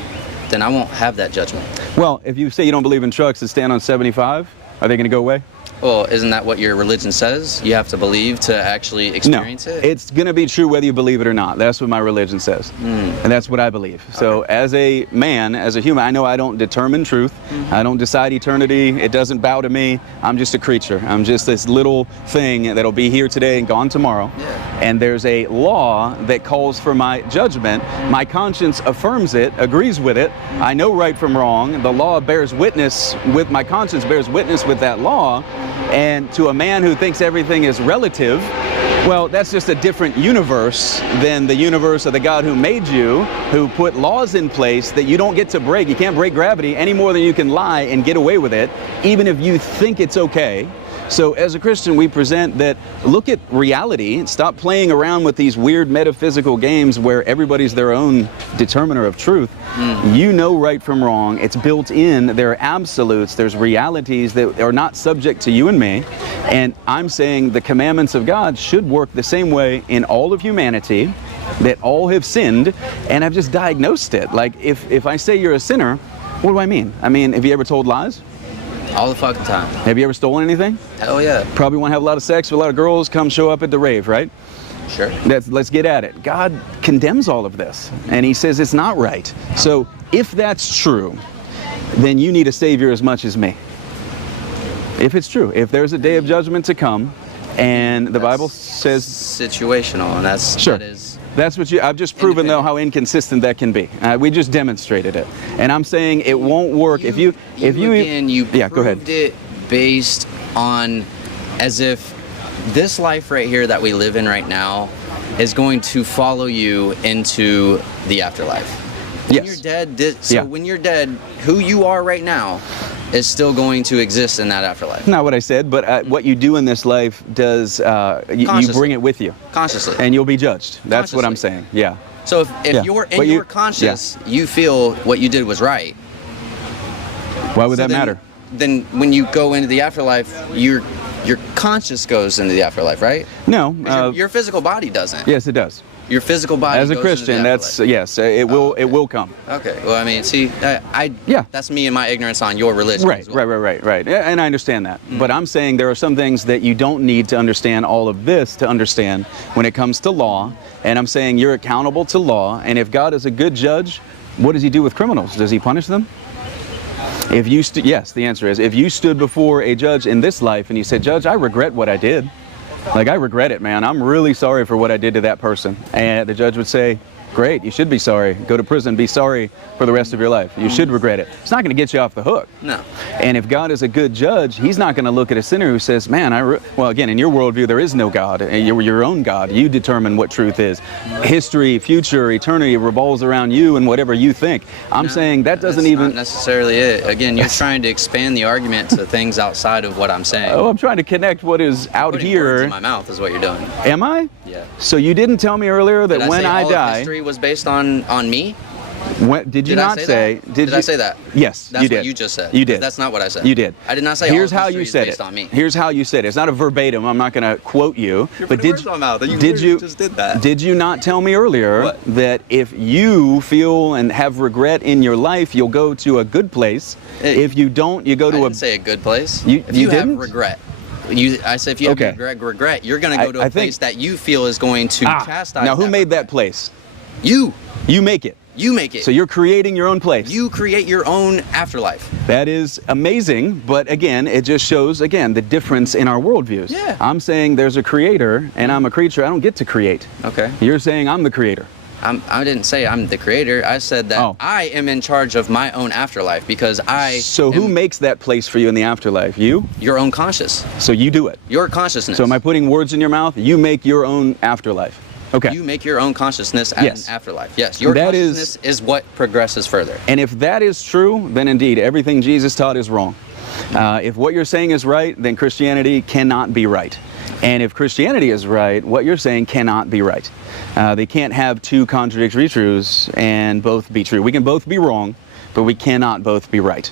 then I won't have that judgment. Well, if you say you don't believe in trucks that stand on 75, are they going to go away? Well, isn't that what your religion says? You have to believe to actually experience it? It's going to be true whether you believe it or not. That's what my religion says. And that's what I believe. So as a man, as a human, I know I don't determine truth. I don't decide eternity. It doesn't bow to me. I'm just a creature. I'm just this little thing that'll be here today and gone tomorrow. And there's a law that calls for my judgment. My conscience affirms it, agrees with it. I know right from wrong. The law bears witness with my conscience, bears witness with that law. And to a man who thinks everything is relative, well, that's just a different universe than the universe of the God who made you, who put laws in place that you don't get to break. You can't break gravity any more than you can lie and get away with it, even if you think it's okay. So as a Christian, we present that, look at reality, stop playing around with these weird metaphysical games where everybody's their own determiner of truth. You know right from wrong. It's built in. There are absolutes. There's realities that are not subject to you and me. And I'm saying the commandments of God should work the same way in all of humanity, that all have sinned, and I've just diagnosed it. Like, if I say you're a sinner, what do I mean? I mean, have you ever told lies? All the fucking time. Have you ever stolen anything? Hell yeah. Probably want to have a lot of sex with a lot of girls, come show up at the rave, right? Sure. Let's get at it. God condemns all of this, and he says it's not right. So if that's true, then you need a savior as much as me. If it's true, if there's a day of judgment to come, and the Bible says situational, and that's sure. That is. That's what I've just proven, though, how inconsistent that can be. We just demonstrated it, and I'm saying it won't work if you yeah, go ahead. Proved it based on as if this life right here that we live in right now is going to follow you into the afterlife. When you're dead, when you're dead, who you are right now is still going to exist in that afterlife. Not what I said, but what you do in this life does, you bring it with you. Consciously. And you'll be judged. That's what I'm saying, yeah. So if you're in your conscience, you feel what you did was right. Why would that matter? Then when you go into the afterlife, your conscience goes into the afterlife, right? No. Your physical body doesn't. Yes, it does. Your physical body. As a Christian, that's yes, it will. It will come. Okay. Well, I mean, see, that's me and my ignorance on your religion. Right. Right. Yeah, and I understand that. But I'm saying there are some things that you don't need to understand all of this to understand when it comes to law. And I'm saying you're accountable to law. And if God is a good judge, what does he do with criminals? Does he punish them? If you yes, the answer is if you stood before a judge in this life and you said, "Judge, I regret what I did. Like, I regret it, man. I'm really sorry for what I did to that person." And the judge would say, "Great, you should be sorry. Go to prison, be sorry for the rest of your life. You should regret it." It's not going to get you off the hook. No. And if God is a good judge, he's not going to look at a sinner who says, "Man, well, again, in your worldview, there is no God. You're your own God. You determine what truth is. History, future, eternity revolves around you and whatever you think." I'm saying that doesn't even... That's not necessarily it. Again, you're trying to expand the argument to things outside of what I'm saying. Oh, I'm trying to connect what is out Putting here. Words in my mouth is what you're doing. Am I? Yeah. So you didn't tell me earlier that when I die... history was based on me? Did you not say? Did I say that? Yes, that's you did. What you just said. You did. That's not what I said. You did. I did not say. Here's all how you said it. Based on me. Here's how you said it. It's not a verbatim. I'm not going to quote you. But did you just did that? Did you not tell me earlier that if you feel and have regret in your life, you'll go to a good place? If you don't, you go to I didn't say a good place. If you have regret. I said if you have regret, you're going to go to a place that you feel is going to chastise. Now, who made that place? You. You make it. You make it. So you're creating your own place. You create your own afterlife. That is amazing, but again, it just shows, again, the difference in our worldviews. Yeah. I'm saying there's a creator, and I'm a creature. I don't get to create. Okay. You're saying I'm the creator. I didn't say I'm the creator. I said that I am in charge of my own afterlife because So who makes that place for you in the afterlife? You? Your own conscious. So you do it. Your consciousness. So am I putting words in your mouth? You make your own afterlife. Okay. You make your own consciousness at an afterlife. Yes. Your consciousness is what progresses further. And if that is true, then indeed everything Jesus taught is wrong. If what you're saying is right, then Christianity cannot be right. And if Christianity is right, what you're saying cannot be right. They can't have two contradictory truths and both be true. We can both be wrong, but we cannot both be right.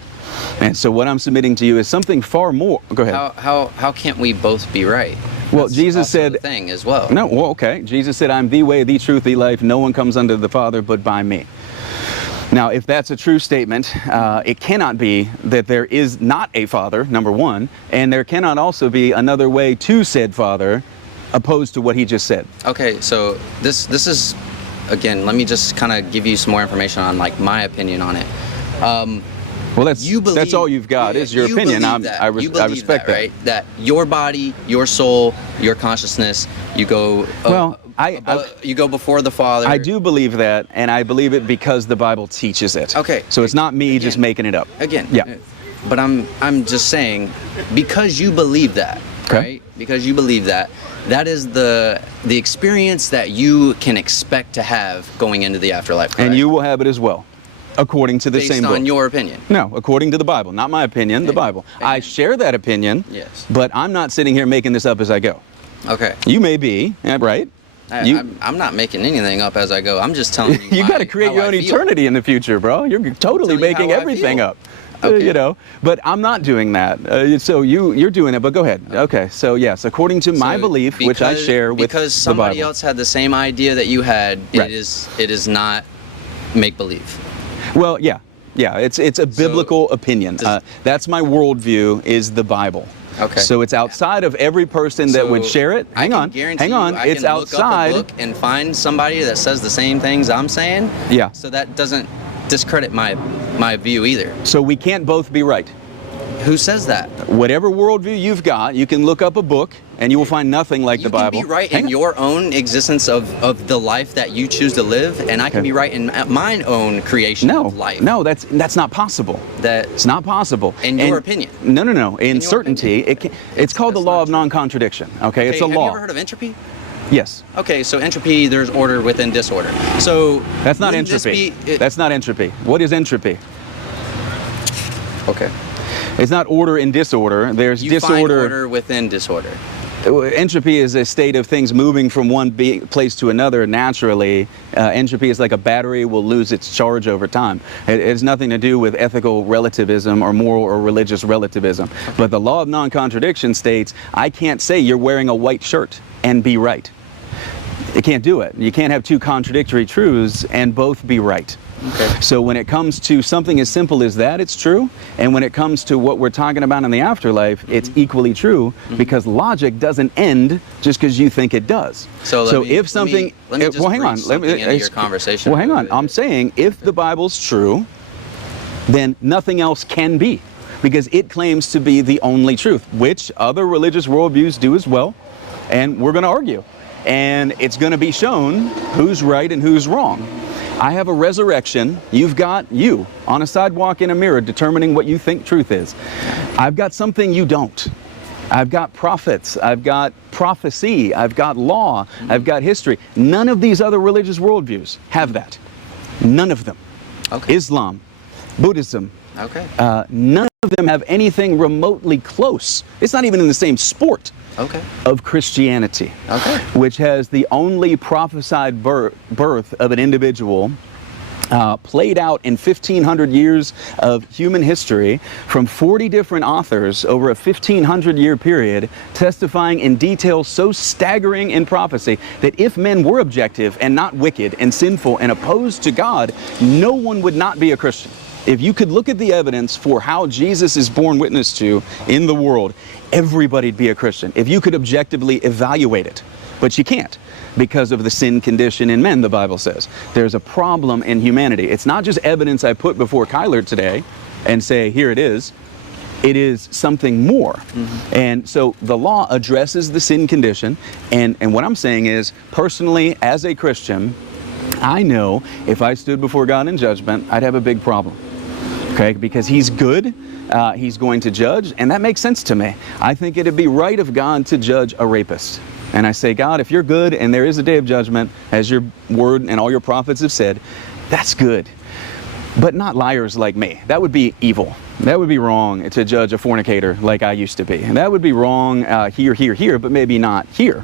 And so what I'm submitting to you is something far more. Go ahead. How can't we both be right? Well, That's Jesus said, the thing as well. No, well, okay. Jesus said, "I'm the way, the truth, the life. No one comes unto the Father but by me." Now, if that's a true statement, it cannot be that there is not a Father, number one, and there cannot also be another way to said Father opposed to what he just said. Okay, so this is, again, let me just kind of give you some more information on like my opinion on it. Well, that's all you've got is your opinion. I respect that. Right? That your body, your soul, your consciousness, you go. You go before the Father. I do believe that, and I believe it because the Bible teaches it. Okay. So it's not me just making it up. Again. Yeah. But I'm just saying, because you believe that, right? Because you believe that, that is the experience that you can expect to have going into the afterlife. Correct? And you will have it as well. According to the same book. Based on your opinion? No, according to the Bible. Not my opinion, the Bible. I share that opinion, yes, but I'm not sitting here making this up as I go. Okay. You may be, right? I'm not making anything up as I go. I'm just telling you. You got to create your own eternity in the future, bro. You're totally making everything up. Okay. You know, but I'm not doing that. So you're doing it, but go ahead. Okay. So yes, according to my belief, which I share with the Bible. Because somebody else had the same idea that you had, it is not make believe. Well, yeah, it's a biblical opinion. That's my worldview, is the Bible. Okay. So it's outside of every person that would share it. Hang on. It's outside. Look up a book and find somebody that says the same things I'm saying. Yeah. So that doesn't discredit my view either. So we can't both be right. Who says that? Whatever worldview you've got, you can look up a book and you will find nothing like the Bible. You can be right in your own existence of the life that you choose to live, and I can be right in mine own creation of life. No, that's not possible. It's not possible. In your opinion? No. In certainty, it's called the law of non-contradiction. Okay, it's a law. Have you ever heard of entropy? Yes. Okay, so entropy, there's order within disorder. So that's not entropy. That's not entropy. What is entropy? Okay. It's not order in disorder. There's disorder. You find order within disorder. Entropy is a state of things moving from one place to another naturally. Entropy is like a battery will lose its charge over time. It has nothing to do with ethical relativism or moral or religious relativism. But the law of non-contradiction states, I can't say you're wearing a white shirt and be right. You can't do it. You can't have two contradictory truths and both be right. Okay. So when it comes to something as simple as that, it's true. And when it comes to what we're talking about in the afterlife, it's equally true, because logic doesn't end just because you think it does. So if something, well, hang on. Let me into your conversation. Well, hang on. I'm saying if the Bible's true, then nothing else can be, because it claims to be the only truth, which other religious worldviews do as well. And we're going to argue. And it's going to be shown who's right and who's wrong. I have a resurrection. You've got you on a sidewalk in a mirror determining what you think truth is. I've got something you don't. I've got prophets. I've got prophecy. I've got law. I've got history. None of these other religious worldviews have that. None of them. Okay. Islam, Buddhism. Okay. None of them have anything remotely close. It's not even in the same sport. Okay. Of Christianity, which has the only prophesied birth of an individual played out in 1,500 years of human history from 40 different authors over a 1,500-year period, testifying in detail so staggering in prophecy that if men were objective and not wicked and sinful and opposed to God, no one would not be a Christian. If you could look at the evidence for how Jesus is borne witness to in the world, everybody'd be a Christian. If you could objectively evaluate it. But you can't, because of the sin condition in men, the Bible says. There's a problem in humanity. It's not just evidence I put before Kyler today and say, here it is. It is something more. And so the law addresses the sin condition. And what I'm saying is, personally, as a Christian, I know if I stood before God in judgment, I'd have a big problem. Okay, because he's good, he's going to judge, and that makes sense to me. I think it'd be right of God to judge a rapist. And I say, God, if you're good and there is a day of judgment, as your word and all your prophets have said, that's good. But not liars like me. That would be evil. That would be wrong to judge a fornicator like I used to be. And that would be wrong here, but maybe not here.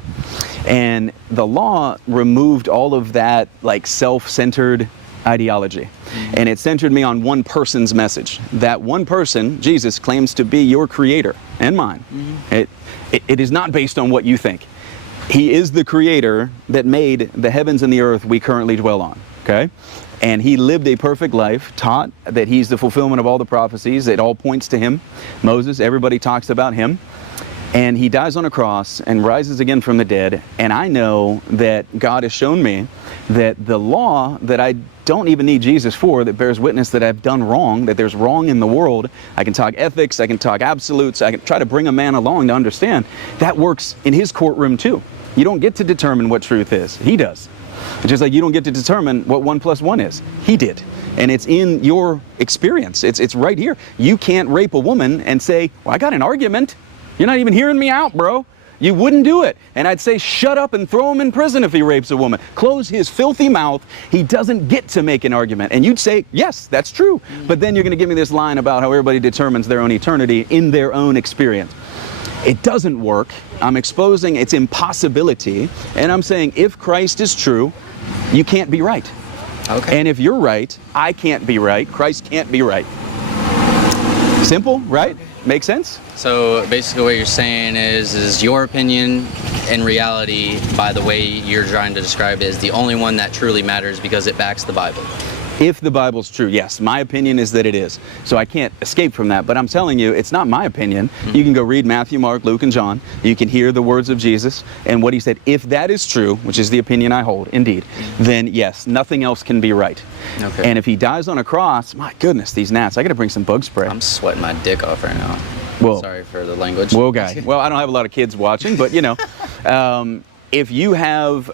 And the law removed all of that like self-centered ideology. And it centered me on one person's message. That one person, Jesus, claims to be your creator and mine. It is not based on what you think. He is the creator that made the heavens and the earth we currently dwell on. okay? And he lived a perfect life, taught that he's the fulfillment of all the prophecies. It all points to him. Moses, everybody talks about him. And he dies on a cross and rises again from the dead. And I know that God has shown me that the law that I don't even need Jesus for, that bears witness that I've done wrong, that there's wrong in the world. I can talk ethics, I can talk absolutes, I can try to bring a man along to understand. That works in his courtroom too. You don't get to determine what truth is. He does. Just like you don't get to determine what 1 + 1 is. He did. And it's in your experience. It's right here. You can't rape a woman and say, well, I got an argument. You're not even hearing me out, bro. You wouldn't do it. And I'd say, shut up and throw him in prison if he rapes a woman. Close his filthy mouth. He doesn't get to make an argument. And you'd say, yes, that's true. But then you're going to give me this line about how everybody determines their own eternity in their own experience. It doesn't work. I'm exposing its impossibility. And I'm saying, if Christ is true, you can't be right. Okay. And if you're right, I can't be right. Christ can't be right. Simple, right? Make sense? So basically what you're saying is your opinion in reality, by the way you're trying to describe it, is the only one that truly matters because it backs the Bible. If the Bible's true, yes. My opinion is that it is. So I can't escape from that. But I'm telling you, it's not my opinion. You can go read Matthew, Mark, Luke, and John. You can hear the words of Jesus and what he said. If that is true, which is the opinion I hold, indeed, then yes, nothing else can be right. Okay. And if he dies on a cross, my goodness, these gnats, I got to bring some bug spray. I'm sweating my dick off right now. Well, sorry for the language. Whoa, guy. Well, I don't have a lot of kids watching, but you know, if you have,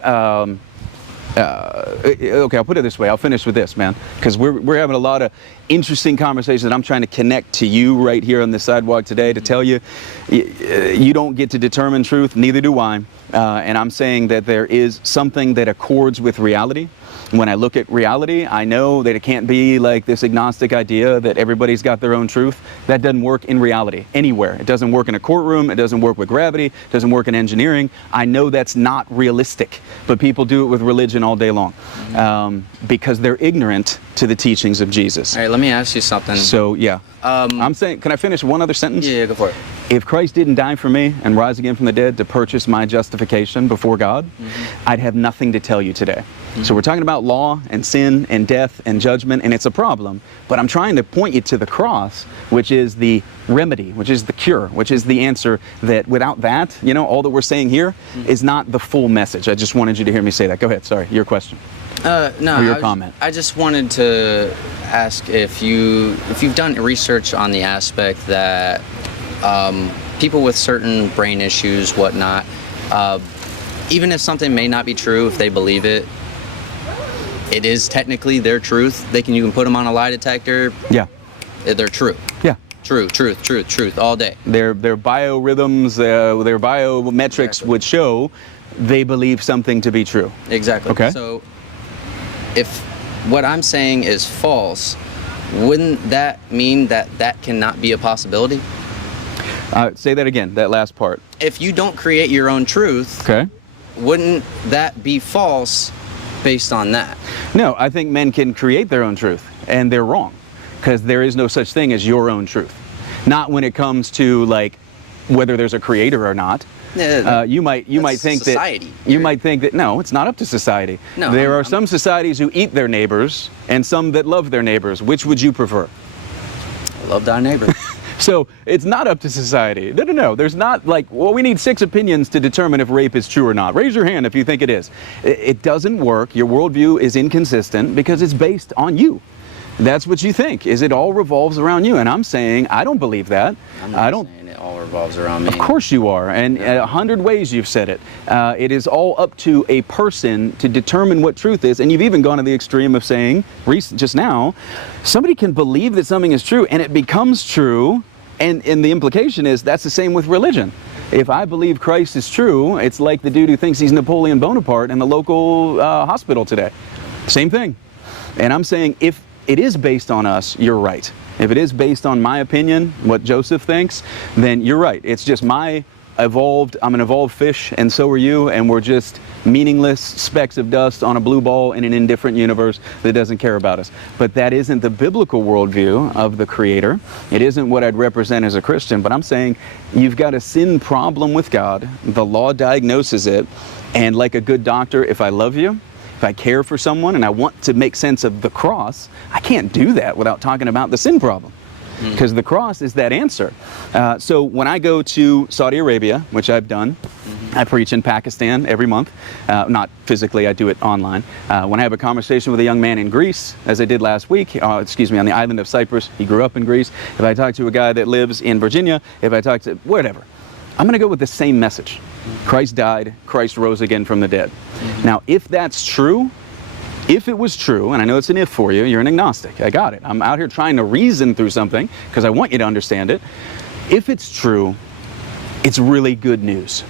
okay, I'll put it this way. I'll finish with this, man, because we're having a lot of interesting conversations that I'm trying to connect to you right here on the sidewalk today to tell you, you don't get to determine truth, neither do I. And I'm saying that there is something that accords with reality. When I look at reality, I know that it can't be like this agnostic idea that everybody's got their own truth. That doesn't work in reality anywhere. It doesn't work in a courtroom. It doesn't work with gravity. It doesn't work in engineering. I know that's not realistic, but people do it with religion all day long because they're ignorant to the teachings of Jesus. All right, let me ask you something. So, yeah. I'm saying, can I finish one other sentence? Yeah, go for it. If Christ didn't die for me and rise again from the dead to purchase my justification before God, I'd have nothing to tell you today. So we're talking about law and sin and death and judgment, and it's a problem. But I'm trying to point you to the cross, which is the remedy, which is the cure, which is the answer that without that, you know, all that we're saying here is not the full message. I just wanted you to hear me say that. Go ahead. Sorry. Your question. No, or your comment. I just wanted to ask if you've done research on the aspect that people with certain brain issues, whatnot, even if something may not be true, if they believe it, it is technically their truth. You can put them on a lie detector. Yeah. They're true. Yeah. Truth, all day. Their biorhythms, their biometrics would show they believe something to be true. Exactly. Okay. So if what I'm saying is false, wouldn't that mean that that cannot be a possibility? Say that again, that last part. If you don't create your own truth, Okay. wouldn't that be false based on that? No, I think men can create their own truth, and they're wrong, because there is no such thing as your own truth. Not when it comes to like whether there's a creator or not. You might think society. that you might think that no, it's not up to society. No, there are some societies who eat their neighbors and some that love their neighbors. Which would you prefer? Love thy neighbor. So it's not up to society. No. There's not like, well, we need 6 opinions to determine if rape is true or not. Raise your hand if you think it is. It doesn't work. Your worldview is inconsistent because it's based on you. That's what you think, is it all revolves around you. And I'm saying, I don't believe that. I don't saying it all revolves around me. Of course you are. And 100 ways you've said it. It is all up to a person to determine what truth is. And you've even gone to the extreme of saying, just now, somebody can believe that something is true and it becomes true. And the implication is that's the same with religion. If I believe Christ is true, it's like the dude who thinks he's Napoleon Bonaparte in the local hospital today. Same thing. And I'm saying if it is based on us, you're right. If it is based on my opinion, what Joseph thinks, then you're right. It's just I'm an evolved fish, and so are you, and we're just meaningless specks of dust on a blue ball in an indifferent universe that doesn't care about us. But that isn't the biblical worldview of the Creator. It isn't what I'd represent as a Christian, but I'm saying you've got a sin problem with God. The law diagnoses it, and like a good doctor, if I love you, if if I care for someone and I want to make sense of the cross, I can't do that without talking about the sin problem. Because the cross is that answer. So when I go to Saudi Arabia, which I've done, I preach in Pakistan every month. Not physically, I do it online. When I have a conversation with a young man in Greece, as I did last week, on the island of Cyprus, he grew up in Greece. If I talk to a guy that lives in Virginia, if I talk to whatever, I'm going to go with the same message. Christ died, Christ rose again from the dead. Now, if that's true, if it was true, and I know it's an if for you, you're an agnostic, I got it. I'm out here trying to reason through something because I want you to understand it. If it's true, it's really good news.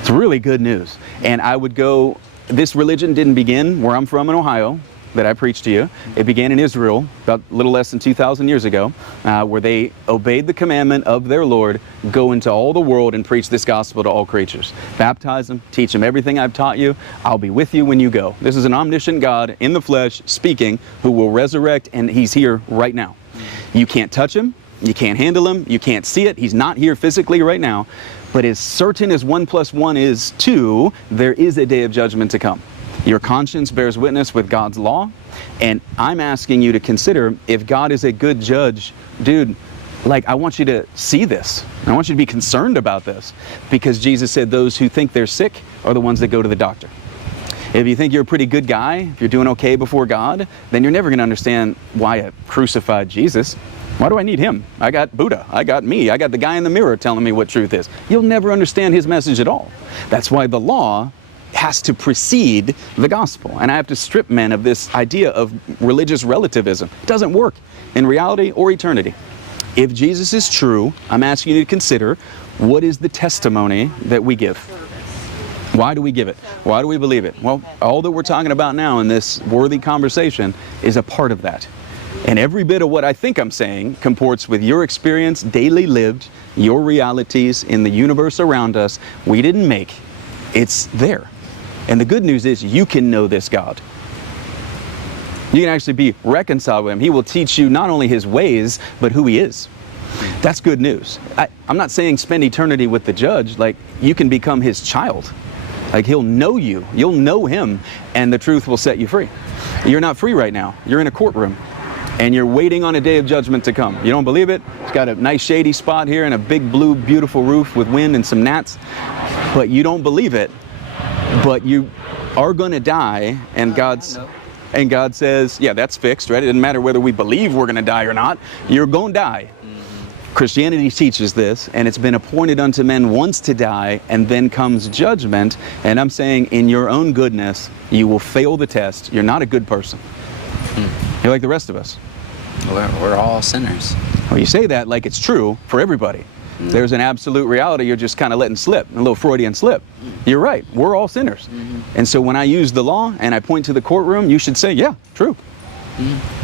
It's really good news. And I would go, this religion didn't begin where I'm from in Ohio, that I preached to you. It began in Israel about a little less than 2,000 years ago, where they obeyed the commandment of their Lord, go into all the world and preach this gospel to all creatures. Baptize them, teach them everything I've taught you. I'll be with you when you go. This is an omniscient God in the flesh speaking who will resurrect, and he's here right now. You can't touch him. You can't handle him. You can't see it. He's not here physically right now. But as certain as 1 + 1 is 2, there is a day of judgment to come. Your conscience bears witness with God's law, and I'm asking you to consider, if God is a good judge, dude, like, I want you to see this. I want you to be concerned about this, because Jesus said those who think they're sick are the ones that go to the doctor. If you think you're a pretty good guy, if you're doing okay before God, then you're never going to understand why a crucified Jesus. Why do I need him? I got Buddha. I got me. I got the guy in the mirror telling me what truth is. You'll never understand his message at all. That's why the law has to precede the gospel. And I have to strip men of this idea of religious relativism. It doesn't work in reality or eternity. If Jesus is true, I'm asking you to consider, what is the testimony that we give? Why do we give it? Why do we believe it? Well, all that we're talking about now in this worthy conversation is a part of that. And every bit of what I think I'm saying comports with your experience, daily lived, your realities in the universe around us. We didn't make. It's there. And the good news is you can know this God. You can actually be reconciled with him. He will teach you not only his ways, but who he is. That's good news. I'm not saying spend eternity with the judge. Like, you can become his child. Like, he'll know you. You'll know him, and the truth will set you free. You're not free right now. You're in a courtroom, and you're waiting on a day of judgment to come. You don't believe it? It's got a nice shady spot here and a big blue beautiful roof with wind and some gnats. But you don't believe it. But you are going to die, and God says, yeah, that's fixed, right? It doesn't matter whether we believe we're going to die or not. You're going to die. Christianity teaches this, and it's been appointed unto men once to die, and then comes judgment. And I'm saying, in your own goodness, you will fail the test. You're not a good person. You're like the rest of us. We're all sinners. Well, you say that like it's true for everybody. There's an absolute reality you're just kind of letting slip, a little Freudian slip. You're right, we're all sinners. And so when I use the law and I point to the courtroom, you should say, yeah, true.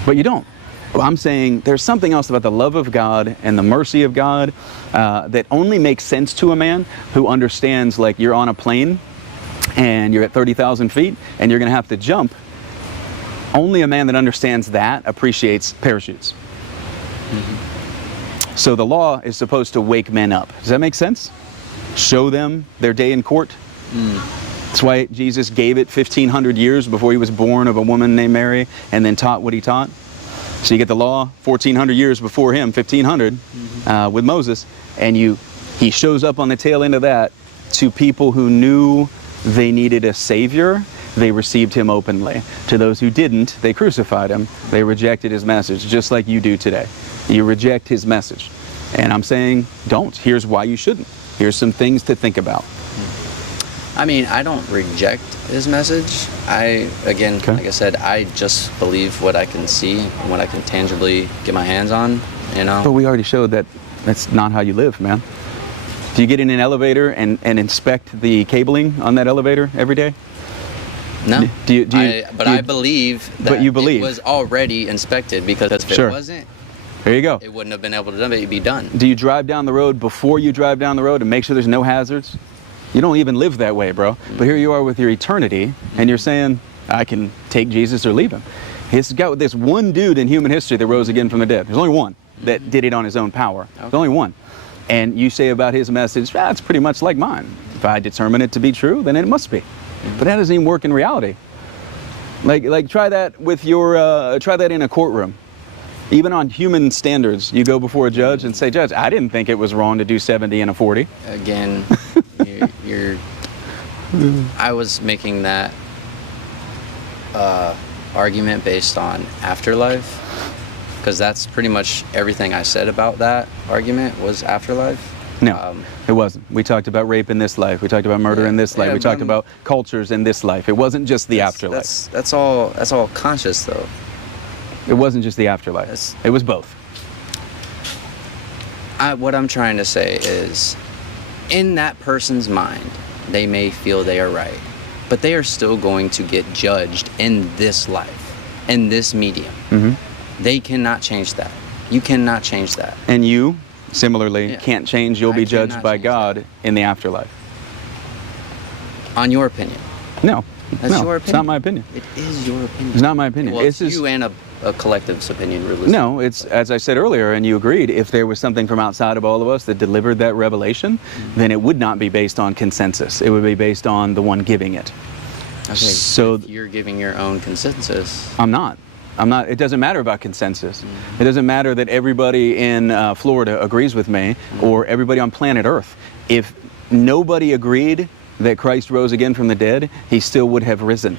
But you don't. Well, I'm saying there's something else about the love of God and the mercy of God that only makes sense to a man who understands, like, you're on a plane and you're at 30,000 feet and you're going to have to jump. Only a man that understands that appreciates parachutes. So the law is supposed to wake men up. Does that make sense? Show them their day in court. That's why Jesus gave it 1,500 years before he was born of a woman named Mary, and then taught what he taught. So you get the law 1,400 years before him, 1,500 with Moses, and he shows up on the tail end of that to people who knew they needed a savior. They received him openly. To those who didn't, they crucified him. They rejected his message, just like you do today. You reject his message. And I'm saying, don't. Here's why you shouldn't. Here's some things to think about. I mean, I don't reject his message. Like I said, I just believe what I can see and what I can tangibly get my hands on, you know? But we already showed that that's not how you live, man. Do you get in an elevator and inspect the cabling on that elevator every day? No, I believe that you believe. It was already inspected, because if it wasn't, there you go. It wouldn't have been able to be done. Do you drive down the road before you drive down the road and make sure there's no hazards? You don't even live that way, bro. But here you are with your eternity, and you're saying, I can take Jesus or leave him. He's got this one dude in human history that rose again from the dead. There's only one that did it on his own power. There's only one. And you say about his message, it's pretty much like mine. If I determine it to be true, then it must be. But that doesn't even work in reality. Like try that with your, try that in a courtroom. Even on human standards, you go before a judge and say, Judge, I didn't think it was wrong to do 70 and a 40. Again, I was making that argument based on afterlife, because that's pretty much everything I said about that argument was afterlife. No, it wasn't. We talked about rape in this life. We talked about murder in this life. We talked about cultures in this life. It wasn't just the afterlife. That's all conscious, though. It wasn't just the afterlife. It was both. What I'm trying to say is, in that person's mind, they may feel they are right, but they are still going to get judged in this life, in this medium. Mm-hmm. They cannot change that. You cannot change that. And you, similarly, can't change. You'll be judged by God in the afterlife. On your opinion. No. That's no, your opinion. It's not my opinion. It is your opinion. It's not my opinion. Well, it's you and a collective's opinion, really. No, it's, as I said earlier, and you agreed, if there was something from outside of all of us that delivered that revelation, then it would not be based on consensus. It would be based on the one giving it. Okay, so if you're giving your own consensus. I'm not. It doesn't matter about consensus. It doesn't matter that everybody in Florida agrees with me or everybody on planet Earth. If nobody agreed that Christ rose again from the dead, he still would have risen.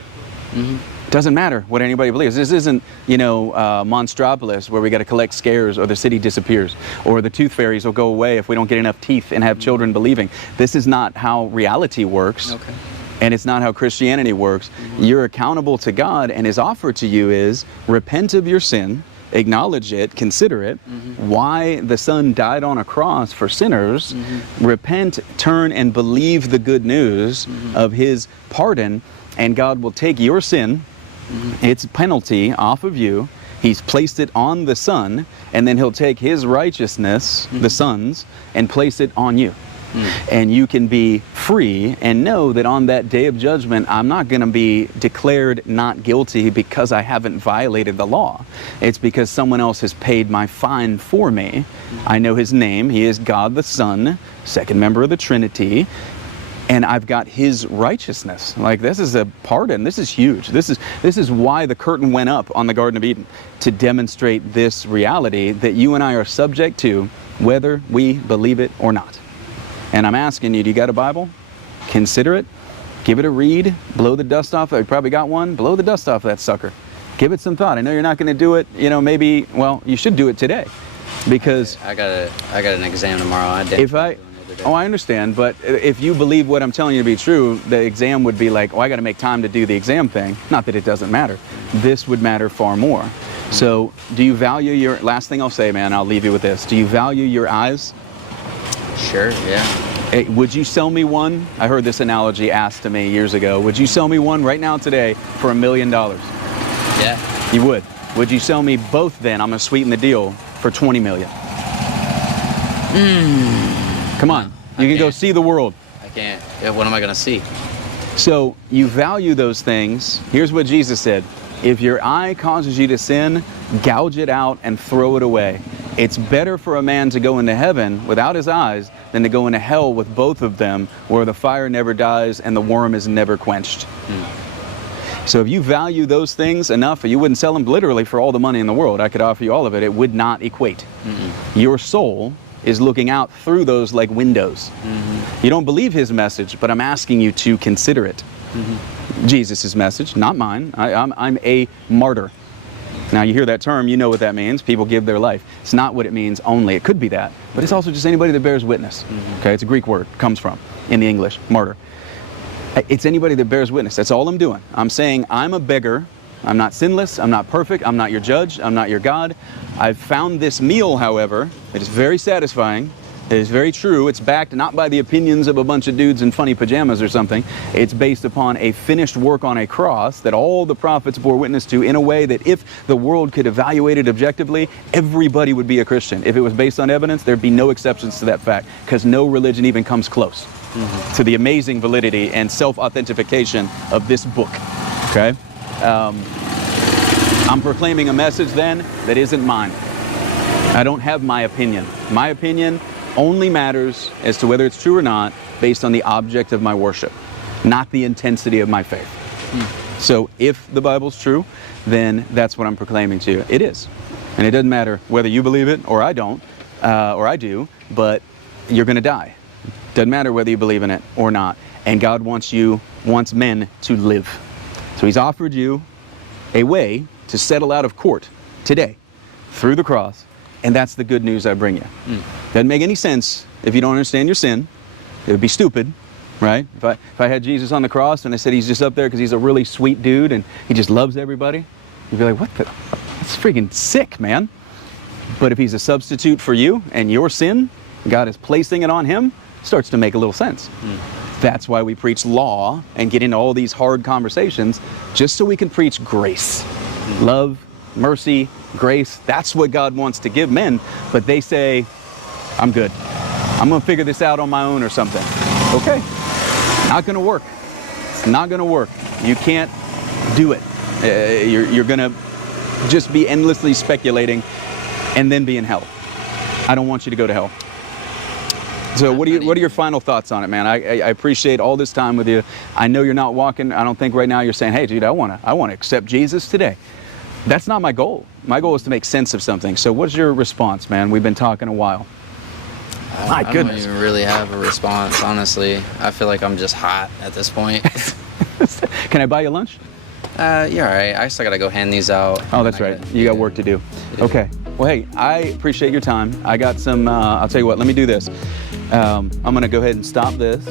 It doesn't matter what anybody believes. This isn't, Monstropolis, where we got to collect scares or the city disappears or the tooth fairies will go away if we don't get enough teeth and have children believing. This is not how reality works. Okay. And it's not how Christianity works. You're accountable to God, and his offer to you is repent of your sin, acknowledge it, consider it, why the Son died on a cross for sinners, repent, turn, and believe the good news of his pardon, and God will take your sin, its penalty, off of you. He's placed it on the Son, and then he'll take his righteousness, the Son's, and place it on you. And you can be free and know that on that day of judgment, I'm not going to be declared not guilty because I haven't violated the law. It's because someone else has paid my fine for me. I know his name. He is God the Son, second member of the Trinity. And I've got his righteousness. Like, this is a pardon. This is huge. This is why the curtain went up on the Garden of Eden, to demonstrate this reality that you and I are subject to, whether we believe it or not. And I'm asking you, do you got a Bible? Consider it. Give it a read. Blow the dust off. You probably got one. Blow the dust off that sucker. Give it some thought. I know you're not going to do it, maybe, well, you should do it today. Because I got an exam tomorrow. I understand, but if you believe what I'm telling you to be true, the exam would be like, I got to make time to do the exam thing. Not that it doesn't matter. This would matter far more. So do you value your, last thing I'll say, man, I'll leave you with this. Do you value your eyes? Sure, yeah. Hey, would you sell me one? I heard this analogy asked to me years ago. Would you sell me one right now today for $1 million? Yeah. You would. Would you sell me both then? I'm going to sweeten the deal for $20 million. Come on. You can go see the world. I can't. What am I going to see? So you value those things. Here's what Jesus said. If your eye causes you to sin, gouge it out and throw it away. It's better for a man to go into heaven without his eyes than to go into hell with both of them, where the fire never dies and the worm is never quenched. So if you value those things enough, you wouldn't sell them literally for all the money in the world. I could offer you all of it. It would not equate. Your soul is looking out through those like windows. You don't believe his message, but I'm asking you to consider it. Jesus' message, not mine. I'm a martyr. Now you hear that term, you know what that means. People give their life. It's not what it means only. It could be that, but it's also just anybody that bears witness. Okay, it's a Greek word, comes from, in the English, martyr. It's anybody that bears witness. That's all I'm doing. I'm saying I'm a beggar. I'm not sinless. I'm not perfect. I'm not your judge. I'm not your God. I've found this meal, however, that is very satisfying. It is very true. It's backed not by the opinions of a bunch of dudes in funny pajamas or something. It's based upon a finished work on a cross that all the prophets bore witness to in a way that if the world could evaluate it objectively, everybody would be a Christian. If it was based on evidence, there'd be no exceptions to that fact, because no religion even comes close to the amazing validity and self-authentication of this book. Okay? I'm proclaiming a message then that isn't mine. I don't have my opinion. My opinion only matters as to whether it's true or not based on the object of my worship, not the intensity of my faith. So if the Bible's true, then that's what I'm proclaiming to you. It is. And it doesn't matter whether you believe it or I don't, or I do, but you're going to die. Doesn't matter whether you believe in it or not. And God wants men to live. So he's offered you a way to settle out of court today through the cross. And that's the good news I bring you. Doesn't make any sense if you don't understand your sin. It would be stupid, right? If I had Jesus on the cross and I said he's just up there because he's a really sweet dude and he just loves everybody, you'd be like, what the? That's freaking sick, man. But if he's a substitute for you and your sin, God is placing it on him, it starts to make a little sense. That's why we preach law and get into all these hard conversations, just so we can preach grace. Love, mercy, grace. That's what God wants to give men. But they say, I'm good. I'm going to figure this out on my own or something. Okay. Not going to work. It's not going to work. You can't do it. You're going to just be endlessly speculating and then be in hell. I don't want you to go to hell. So what are your final thoughts on it, man? I appreciate all this time with you. I know you're not walking. I don't think right now you're saying, hey, dude, I want to accept Jesus today. That's not my goal. My goal is to make sense of something. So what's your response, man? We've been talking a while. My goodness. I don't even really have a response, honestly. I feel like I'm just hot at this point. Can I buy you lunch? You're all right. I still got to go hand these out. Oh, that's right. You got work to do. Okay. Well, hey, I appreciate your time. I got some, I'll tell you what, let me do this. I'm going to go ahead and stop this.